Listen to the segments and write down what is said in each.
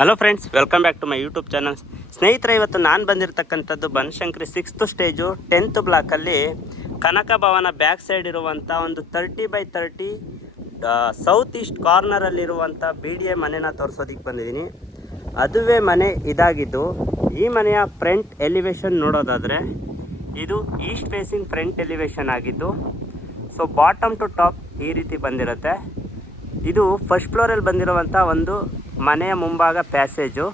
Hello friends, welcome back to my YouTube channels. ಸ್ನೇಹಿತರೆ, ಇವತ್ತು ನಾನು ಬಂದಿರತಕ್ಕಂಥದ್ದು ಬನಶಂಕರಿ 6th ಸ್ಟೇಜು 10th ಬ್ಲಾಕಲ್ಲಿ ಕನಕ ಭವನ ಬ್ಯಾಕ್ ಸೈಡ್ ಇರುವಂಥ ಒಂದು 30x30 ಸೌತ್ ಈಸ್ಟ್ ಕಾರ್ನರಲ್ಲಿರುವಂಥ BDA ಮನೆನ ತೋರಿಸೋದಕ್ಕೆ ಬಂದಿದ್ದೀನಿ. ಅದುವೇ ಮನೆ ಇದಾಗಿದ್ದು, ಈ ಮನೆಯ ಫ್ರಂಟ್ ಎಲಿವೇಶನ್ ನೋಡೋದಾದರೆ ಇದು ಈಸ್ಟ್ ಫೇಸಿಂಗ್ ಫ್ರಂಟ್ ಎಲಿವೇಶನ್ ಆಗಿದ್ದು, ಸೊ ಬಾಟಮ್ ಟು ಟಾಪ್ ಈ ರೀತಿ ಬಂದಿರುತ್ತೆ. ಇದು ಫಸ್ಟ್ ಫ್ಲೋರಲ್ಲಿ ಬಂದಿರುವಂಥ ಒಂದು ಮನೆಯ ಮುಂಭಾಗ ಪ್ಯಾಸೇಜು.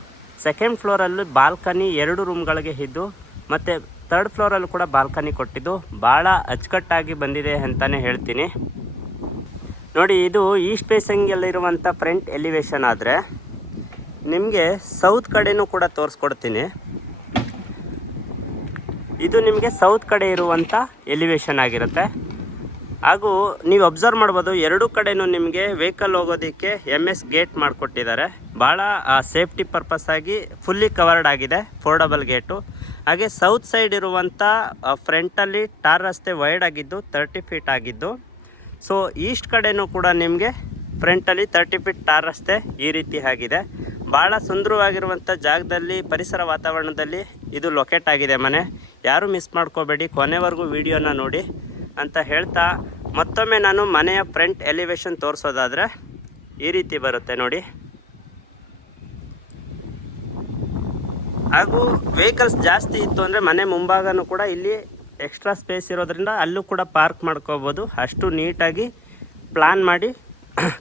ಸೆಕೆಂಡ್ ಫ್ಲೋರಲ್ಲಿ ಬಾಲ್ಕನಿ 2 ರೂಮ್ಗಳಿಗೆ ಇದ್ದು, ಮತ್ತು ಥರ್ಡ್ ಫ್ಲೋರಲ್ಲೂ ಕೂಡ ಬಾಲ್ಕನಿ ಕೊಟ್ಟಿದ್ದು ಭಾಳ ಅಚ್ಚುಕಟ್ಟಾಗಿ ಬಂದಿದೆ ಅಂತಲೇ ಹೇಳ್ತೀನಿ. ನೋಡಿ, ಇದು ಈಸ್ಟ್ ಫೇಸಿಂಗಲ್ಲಿರುವಂಥ ಫ್ರಂಟ್ ಎಲಿವೇಶನ್ ಆದರೆ ನಿಮಗೆ ಸೌತ್ ಕಡೆಯೂ ಕೂಡ ತೋರಿಸ್ಕೊಡ್ತೀನಿ. ಇದು ನಿಮಗೆ ಸೌತ್ ಕಡೆ ಇರುವಂಥ ಎಲಿವೇಶನ್ ಆಗಿರುತ್ತೆ. ಹಾಗೂ ನೀವು ಅಬ್ಸರ್ವ್ ಮಾಡ್ಬೋದು, ಎರಡೂ ಕಡೆಯೂ ನಿಮಗೆ ವೆಹಿಕಲ್ ಹೋಗೋದಕ್ಕೆ MS ಗೇಟ್ ಮಾಡಿಕೊಟ್ಟಿದ್ದಾರೆ. ಭಾಳ ಸೇಫ್ಟಿ ಪರ್ಪಸ್ ಆಗಿ ಫುಲ್ಲಿ ಕವರ್ಡ್ ಆಗಿದೆ, ಫೋರ್ಡಬಲ್ ಗೇಟು. ಹಾಗೆ ಸೌತ್ ಸೈಡ್ ಇರುವಂಥ ಫ್ರಂಟಲ್ಲಿ ಟಾರ್ ರಸ್ತೆ ವೈಡ್ ಆಗಿದ್ದು 30 ಫೀಟ್ ಆಗಿದ್ದು, ಸೊ ಈಸ್ಟ್ ಕಡೆಯೂ ಕೂಡ ನಿಮಗೆ ಫ್ರಂಟಲ್ಲಿ 30 ಫೀಟ್ ಟಾರ್ ರಸ್ತೆ ಈ ರೀತಿ ಆಗಿದೆ. ಭಾಳ ಸುಂದರವಾಗಿರುವಂಥ ಜಾಗದಲ್ಲಿ, ಪರಿಸರ ವಾತಾವರಣದಲ್ಲಿ ಇದು ಲೊಕೇಟ್ ಆಗಿದೆ ಮನೆ. ಯಾರೂ ಮಿಸ್ ಮಾಡ್ಕೋಬೇಡಿ, ಕೊನೆವರೆಗೂ ವಿಡಿಯೋನ ನೋಡಿ ಅಂತ ಹೇಳ್ತಾ, ಮತ್ತೊಮ್ಮೆ ನಾನು ಮನೆಯ ಫ್ರಂಟ್ ಎಲಿವೇಶನ್ ತೋರಿಸೋದಾದರೆ ಈ ರೀತಿ ಬರುತ್ತೆ ನೋಡಿ. ಹಾಗೂ ವೆಹಿಕಲ್ಸ್ ಜಾಸ್ತಿ ಇತ್ತು ಅಂದರೆ ಮನೆ ಮುಂಭಾಗನೂ ಕೂಡ ಇಲ್ಲಿ ಎಕ್ಸ್ಟ್ರಾ ಸ್ಪೇಸ್ ಇರೋದ್ರಿಂದ ಅಲ್ಲೂ ಕೂಡ ಪಾರ್ಕ್ ಮಾಡ್ಕೋಬೋದು. ಅಷ್ಟು ನೀಟಾಗಿ ಪ್ಲ್ಯಾನ್ ಮಾಡಿ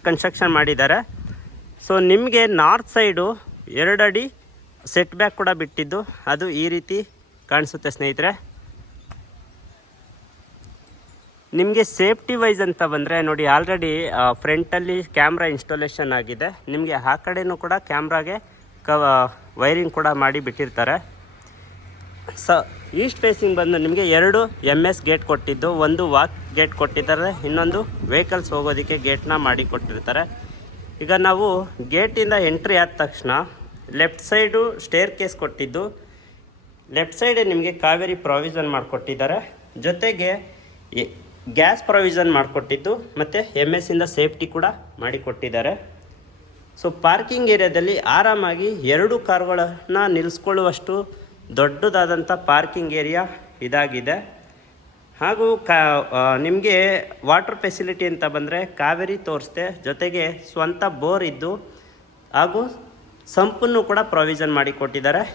ಕನ್ಸ್ಟ್ರಕ್ಷನ್ ಮಾಡಿದ್ದಾರೆ. ಸೊ ನಿಮಗೆ ನಾರ್ತ್ ಸೈಡು 2 ಅಡಿ ಸೆಟ್ ಬ್ಯಾಕ್ ಕೂಡ ಬಿಟ್ಟಿದ್ದು, ಅದು ಈ ರೀತಿ ಕಾಣಿಸುತ್ತೆ ಸ್ನೇಹಿತರೆ. ನಿಮಗೆ ಸೇಫ್ಟಿ ವೈಸ್ ಅಂತ ಬಂದರೆ ನೋಡಿ, ಆಲ್ರೆಡಿ ಫ್ರಂಟಲ್ಲಿ ಕ್ಯಾಮ್ರಾ ಇನ್ಸ್ಟಾಲೇಷನ್ ಆಗಿದೆ. ನಿಮಗೆ ಆ ಕಡೆಯೂ ಕೂಡ ಕ್ಯಾಮ್ರಾಗೆ ವೈರಿಂಗ್ ಕೂಡ ಮಾಡಿ ಬಿಟ್ಟಿರ್ತಾರೆ. ಈಸ್ಟ್ ಫೇಸಿಂಗ್ ಬಂದು ನಿಮಗೆ 2 MS ಗೇಟ್ ಕೊಟ್ಟಿದ್ದು, ಒಂದು ವಾಕ್ ಗೇಟ್ ಕೊಟ್ಟಿದ್ದಾರೆ, ಇನ್ನೊಂದು ವೆಹಿಕಲ್ಸ್ ಹೋಗೋದಕ್ಕೆ ಗೇಟ್ನ ಮಾಡಿ ಕೊಟ್ಟಿರ್ತಾರೆ. ಈಗ ನಾವು ಗೇಟಿಂದ ಎಂಟ್ರಿ ಆದ ತಕ್ಷಣ ಲೆಫ್ಟ್ ಸೈಡು ಸ್ಟೇರ್ ಕೇಸ್ ಕೊಟ್ಟಿದ್ದು, ಲೆಫ್ಟ್ ಸೈಡೇ ನಿಮಗೆ ಕಾವೇರಿ ಪ್ರಾವಿಷನ್ ಮಾಡಿಕೊಟ್ಟಿದ್ದಾರೆ. ಜೊತೆಗೆ ಗ್ಯಾಸ್ ಪ್ರಾವಿಷನ್ ಮಾಡಿಕೊಟ್ಟಿದ್ದು, ಮತ್ತು MS ಸೇಫ್ಟಿ ಕೂಡ ಮಾಡಿಕೊಟ್ಟಿದ್ದಾರೆ. ಸೊ ಪಾರ್ಕಿಂಗ್ ಏರಿಯಾದಲ್ಲಿ ಆರಾಮಾಗಿ 2 ಕಾರುಗಳನ್ನು ನಿಲ್ಲಿಸ್ಕೊಳ್ಳುವಷ್ಟು ದೊಡ್ಡದಾದಂಥ ಪಾರ್ಕಿಂಗ್ ಏರಿಯಾ ಇದಾಗಿದೆ. ಹಾಗೂ ನಿಮಗೆ ವಾಟರ್ ಫೆಸಿಲಿಟಿ ಅಂತ ಬಂದರೆ ಕಾವೇರಿ ತೋರಿಸ್ತೆ, ಜೊತೆಗೆ ಸ್ವಂತ ಬೋರ್ ಇದ್ದು ಹಾಗೂ ಸಂಪನ್ನು ಕೂಡ ಪ್ರಾವಿಷನ್ ಮಾಡಿಕೊಟ್ಟಿದ್ದಾರೆ.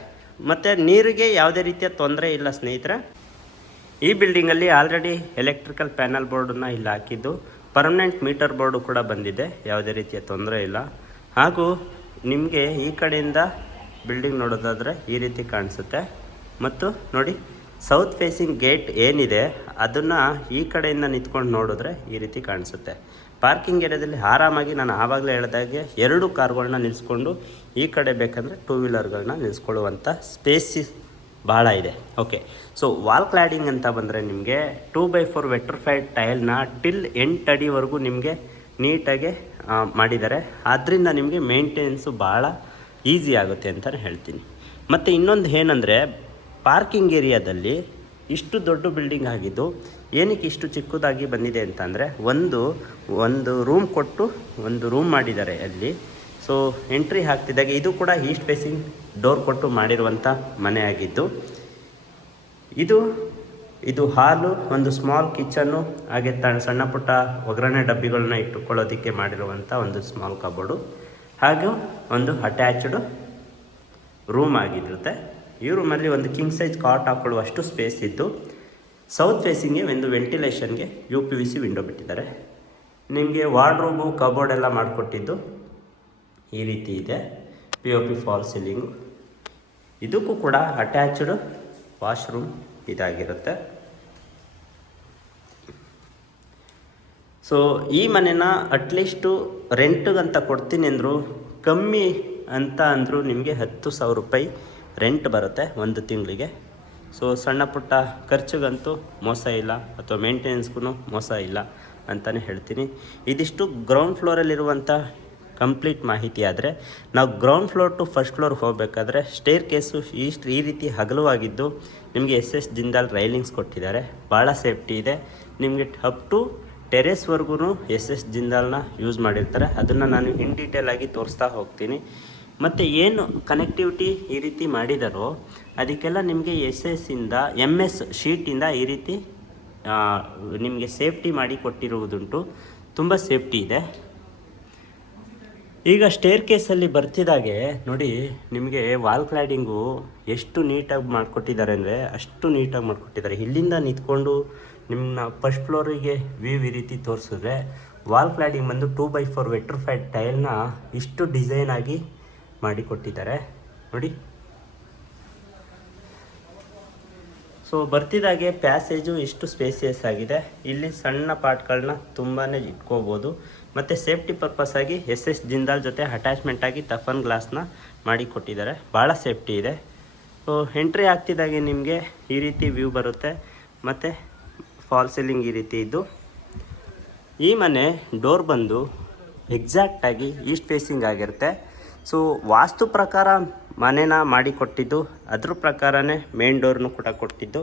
ಮತ್ತು ನೀರಿಗೆ ಯಾವುದೇ ರೀತಿಯ ತೊಂದರೆ ಇಲ್ಲ ಸ್ನೇಹಿತರೆ. ಈ ಬಿಲ್ಡಿಂಗಲ್ಲಿ ಆಲ್ರೆಡಿ ಎಲೆಕ್ಟ್ರಿಕಲ್ ಪ್ಯಾನಲ್ ಬೋರ್ಡನ್ನು ಇಲ್ಲಿ ಹಾಕಿದ್ದು, ಪರ್ಮನೆಂಟ್ ಮೀಟರ್ ಬೋರ್ಡು ಕೂಡ ಬಂದಿದೆ, ಯಾವುದೇ ರೀತಿಯ ತೊಂದರೆ ಇಲ್ಲ. ಹಾಗೂ ನಿಮಗೆ ಈ ಕಡೆಯಿಂದ ಬಿಲ್ಡಿಂಗ್ ನೋಡೋದಾದರೆ ಈ ರೀತಿ ಕಾಣಿಸುತ್ತೆ. ಮತ್ತು ನೋಡಿ, ಸೌತ್ ಫೇಸಿಂಗ್ ಗೇಟ್ ಏನಿದೆ ಅದನ್ನು ಈ ಕಡೆಯಿಂದ ನಿಂತ್ಕೊಂಡು ನೋಡಿದ್ರೆ ಈ ರೀತಿ ಕಾಣಿಸುತ್ತೆ. ಪಾರ್ಕಿಂಗ್ ಏರಿಯಾದಲ್ಲಿ ಆರಾಮಾಗಿ ನಾನು ಆವಾಗಲೇ ಹೇಳಿದಾಗೆ 2 ಕಾರುಗಳನ್ನ ನಿಲ್ಲಿಸ್ಕೊಂಡು ಈ ಕಡೆ ಬೇಕಂದರೆ 2 ವೀಲರ್ಗಳನ್ನ ನಿಲ್ಲಿಸ್ಕೊಳ್ಳುವಂಥ ಸ್ಪೇಸಿ ಭಾಳ ಇದೆ. ಓಕೆ, ಸೊ ವಾಲ್ ಕ್ಲಾಡಿಂಗ್ ಅಂತ ಬಂದರೆ ನಿಮಗೆ 2x4 ವೆಟ್ರಿಫೈಡ್ ಟೈಲ್ನ ಟಿಲ್ 8 ಅಡಿವರೆಗೂ ನಿಮಗೆ ನೀಟಾಗಿ ಮಾಡಿದ್ದಾರೆ. ಆದ್ದರಿಂದ ನಿಮಗೆ ಮೇಂಟೆನೆನ್ಸು ಭಾಳ ಈಸಿ ಆಗುತ್ತೆ ಅಂತಲೇ ಹೇಳ್ತೀನಿ. ಮತ್ತು ಇನ್ನೊಂದು ಏನಂದರೆ, ಪಾರ್ಕಿಂಗ್ ಏರಿಯಾದಲ್ಲಿ ಇಷ್ಟು ದೊಡ್ಡ ಬಿಲ್ಡಿಂಗ್ ಆಗಿದ್ದು ಏನಕ್ಕೆ ಇಷ್ಟು ಚಿಕ್ಕದಾಗಿ ಬಂದಿದೆ ಅಂತಂದರೆ, ಒಂದು ರೂಮ್ ಕೊಟ್ಟು ಒಂದು ರೂಮ್ ಮಾಡಿದ್ದಾರೆ ಅಲ್ಲಿ. ಸೊ ಎಂಟ್ರಿ ಆಗ್ತಿದ್ದಾಗ ಇದು ಕೂಡ ಈಸ್ಟ್ ಫೇಸಿಂಗ್ ಡೋರ್ ಕೊಟ್ಟು ಮಾಡಿರುವಂಥ ಮನೆ ಆಗಿದ್ದು, ಇದು ಹಾಲು, ಒಂದು ಸ್ಮಾಲ್ ಕಿಚನ್ನು, ಹಾಗೆ ಸಣ್ಣ ಪುಟ್ಟ ಒಗ್ಗರಣೆ ಡಬ್ಬಿಗಳನ್ನ ಇಟ್ಟುಕೊಳ್ಳೋದಕ್ಕೆ ಮಾಡಿರುವಂಥ ಒಂದು ಸ್ಮಾಲ್ ಕಬೋರ್ಡು, ಹಾಗೂ ಒಂದು ಅಟ್ಯಾಚ್ಡ್ ರೂಮ್ ಆಗಿರುತ್ತೆ. ಈ ರೂಮಲ್ಲಿ ಒಂದು ಕಿಂಗ್ ಸೈಜ್ ಕಾಟ್ ಹಾಕ್ಕೊಳ್ಳುವಷ್ಟು ಸ್ಪೇಸ್ ಇದ್ದು, ಸೌತ್ ಫೇಸಿಂಗ್ಗೆ ಒಂದು ವೆಂಟಿಲೇಷನ್ಗೆ UPVC ವಿಂಡೋ ಬಿಟ್ಟಿದ್ದಾರೆ. ನಿಮಗೆ ವಾರ್ಡ್ರೋಬು ಕಬೋರ್ಡ್ ಎಲ್ಲ ಮಾಡಿಕೊಟ್ಟಿದ್ದು ಈ ರೀತಿ ಇದೆ. POP ಫಾಲ್ ಸೀಲಿಂಗು, ಇದಕ್ಕೂ ಕೂಡ ಅಟ್ಯಾಚ್ಡ್ ವಾಶ್ರೂಮ್ ಇದಾಗಿರುತ್ತೆ. ಸೊ ಈ ಮನೆನ ಅಟ್ಲೀಸ್ಟು ರೆಂಟ್ಗಂತ ಕೊಡ್ತೀನಿ ಅಂದರು, ಕಮ್ಮಿ ಅಂತ ಅಂದರು ನಿಮಗೆ 10,000 ರೂಪಾಯಿ ರೆಂಟ್ ಬರುತ್ತೆ ಒಂದು ತಿಂಗಳಿಗೆ. ಸೊ ಸಣ್ಣ ಪುಟ್ಟ ಖರ್ಚಿಗಂತೂ ಮೋಸ ಇಲ್ಲ, ಅಥವಾ ಮೇಂಟೆನೆನ್ಸ್ಗೂ ಮೋಸ ಇಲ್ಲ ಅಂತಲೇ ಹೇಳ್ತೀನಿ. ಇದಿಷ್ಟು ಗ್ರೌಂಡ್ ಫ್ಲೋರಲ್ಲಿರುವಂಥ ಕಂಪ್ಲೀಟ್ ಮಾಹಿತಿ. ಆದರೆ ನಾವು ground floor to first floor ಹೋಗಬೇಕಾದ್ರೆ ಸ್ಟೇರ್ ಕೇಸು ಈ ರೀತಿ ಅಗಲವಾಗಿದ್ದು, ನಿಮಗೆ SS ಜಿಂದಾಲ್ ರೈಲಿಂಗ್ಸ್ ಕೊಟ್ಟಿದ್ದಾರೆ, ಭಾಳ ಸೇಫ್ಟಿ ಇದೆ. ನಿಮಗೆ ಅಪ್ ಟು ಟೆರೇಸ್ವರೆಗೂ SS ಜಿಂದಾಲ್ನ ಯೂಸ್ ಮಾಡಿರ್ತಾರೆ. ಅದನ್ನು ನಾನು ಇನ್ ಡೀಟೇಲ್ ಆಗಿ ತೋರಿಸ್ತಾ ಹೋಗ್ತೀನಿ. ಮತ್ತು ಏನು ಕನೆಕ್ಟಿವಿಟಿ ಈ ರೀತಿ ಮಾಡಿದಾರೋ ಅದಕ್ಕೆಲ್ಲ ನಿಮಗೆ ಇಂದ MS ಶೀಟಿಂದ ಈ ರೀತಿ ನಿಮಗೆ ಸೇಫ್ಟಿ ಮಾಡಿ ಕೊಟ್ಟಿರುವುದುಂಟು. ತುಂಬ ಸೇಫ್ಟಿ ಇದೆ. ಈಗ ಸ್ಟೇರ್ ಕೇಸಲ್ಲಿ ಬರ್ತಿದ್ದಾಗೆ ನೋಡಿ, ನಿಮಗೆ ವಾಲ್ ಕ್ಲಾಡಿಂಗು ಎಷ್ಟು ನೀಟಾಗಿ ಮಾಡಿಕೊಟ್ಟಿದ್ದಾರೆ ಅಂದರೆ ಅಷ್ಟು ನೀಟಾಗಿ ಮಾಡಿಕೊಟ್ಟಿದ್ದಾರೆ. ಇಲ್ಲಿಂದ ನಿಂತ್ಕೊಂಡು ನಿಮ್ಮನ್ನ ಫಸ್ಟ್ ಫ್ಲೋರಿಗೆ ವ್ಯೂ ಈ ರೀತಿ ತೋರಿಸಿದ್ರೆ ವಾಲ್ ಕ್ಲಾಡಿಂಗ್ ಬಂದು 2x4 ವೆಟ್ರಿಫೈಡ್ ಟೈಲ್ನ ಇಷ್ಟು ಡಿಸೈನ್ ಆಗಿ ಮಾಡಿಕೊಟ್ಟಿದ್ದಾರೆ ನೋಡಿ. ಸೊ ಬರ್ತಿದ್ದಾಗೆ ಪ್ಯಾಸೇಜು ಇಷ್ಟು ಸ್ಪೇಸಿಯಸ್ ಆಗಿದೆ. ಇಲ್ಲಿ ಸಣ್ಣ ಪಾರ್ಟ್ಗಳನ್ನ ತುಂಬಾ ಇಟ್ಕೋಬೋದು. ಮತ್ತು ಸೇಫ್ಟಿ ಪರ್ಪಸ್ ಆಗಿ SS ಜಿಂದಾಲ್ ಜೊತೆ ಅಟ್ಯಾಚ್ಮೆಂಟ್ ಆಗಿ ಟಫನ್ ಗ್ಲಾಸ್ನ ಮಾಡಿಕೊಟ್ಟಿದ್ದಾರೆ. ಭಾಳ ಸೇಫ್ಟಿ ಇದೆ. ಸೊ ಎಂಟ್ರಿ ಆಗ್ತಿದ್ದಾಗೆ ನಿಮಗೆ ಈ ರೀತಿ ವ್ಯೂ ಬರುತ್ತೆ. ಮತ್ತು ಫಾಲ್ ಸೀಲಿಂಗ್ ಈ ರೀತಿ ಇದ್ದು, ಈ ಮನೆ ಡೋರ್ ಬಂದು ಎಕ್ಸಾಕ್ಟಾಗಿ ಈಸ್ಟ್ ಫೇಸಿಂಗ್ ಆಗಿರುತ್ತೆ. ಸೊ ವಾಸ್ತು ಪ್ರಕಾರ ಮನೆನ ಮಾಡಿಕೊಟ್ಟಿದ್ದು, ಅದ್ರ ಪ್ರಕಾರನೇ ಮೇನ್ ಡೋರ್ನು ಕೂಡ ಕೊಟ್ಟಿದ್ದು.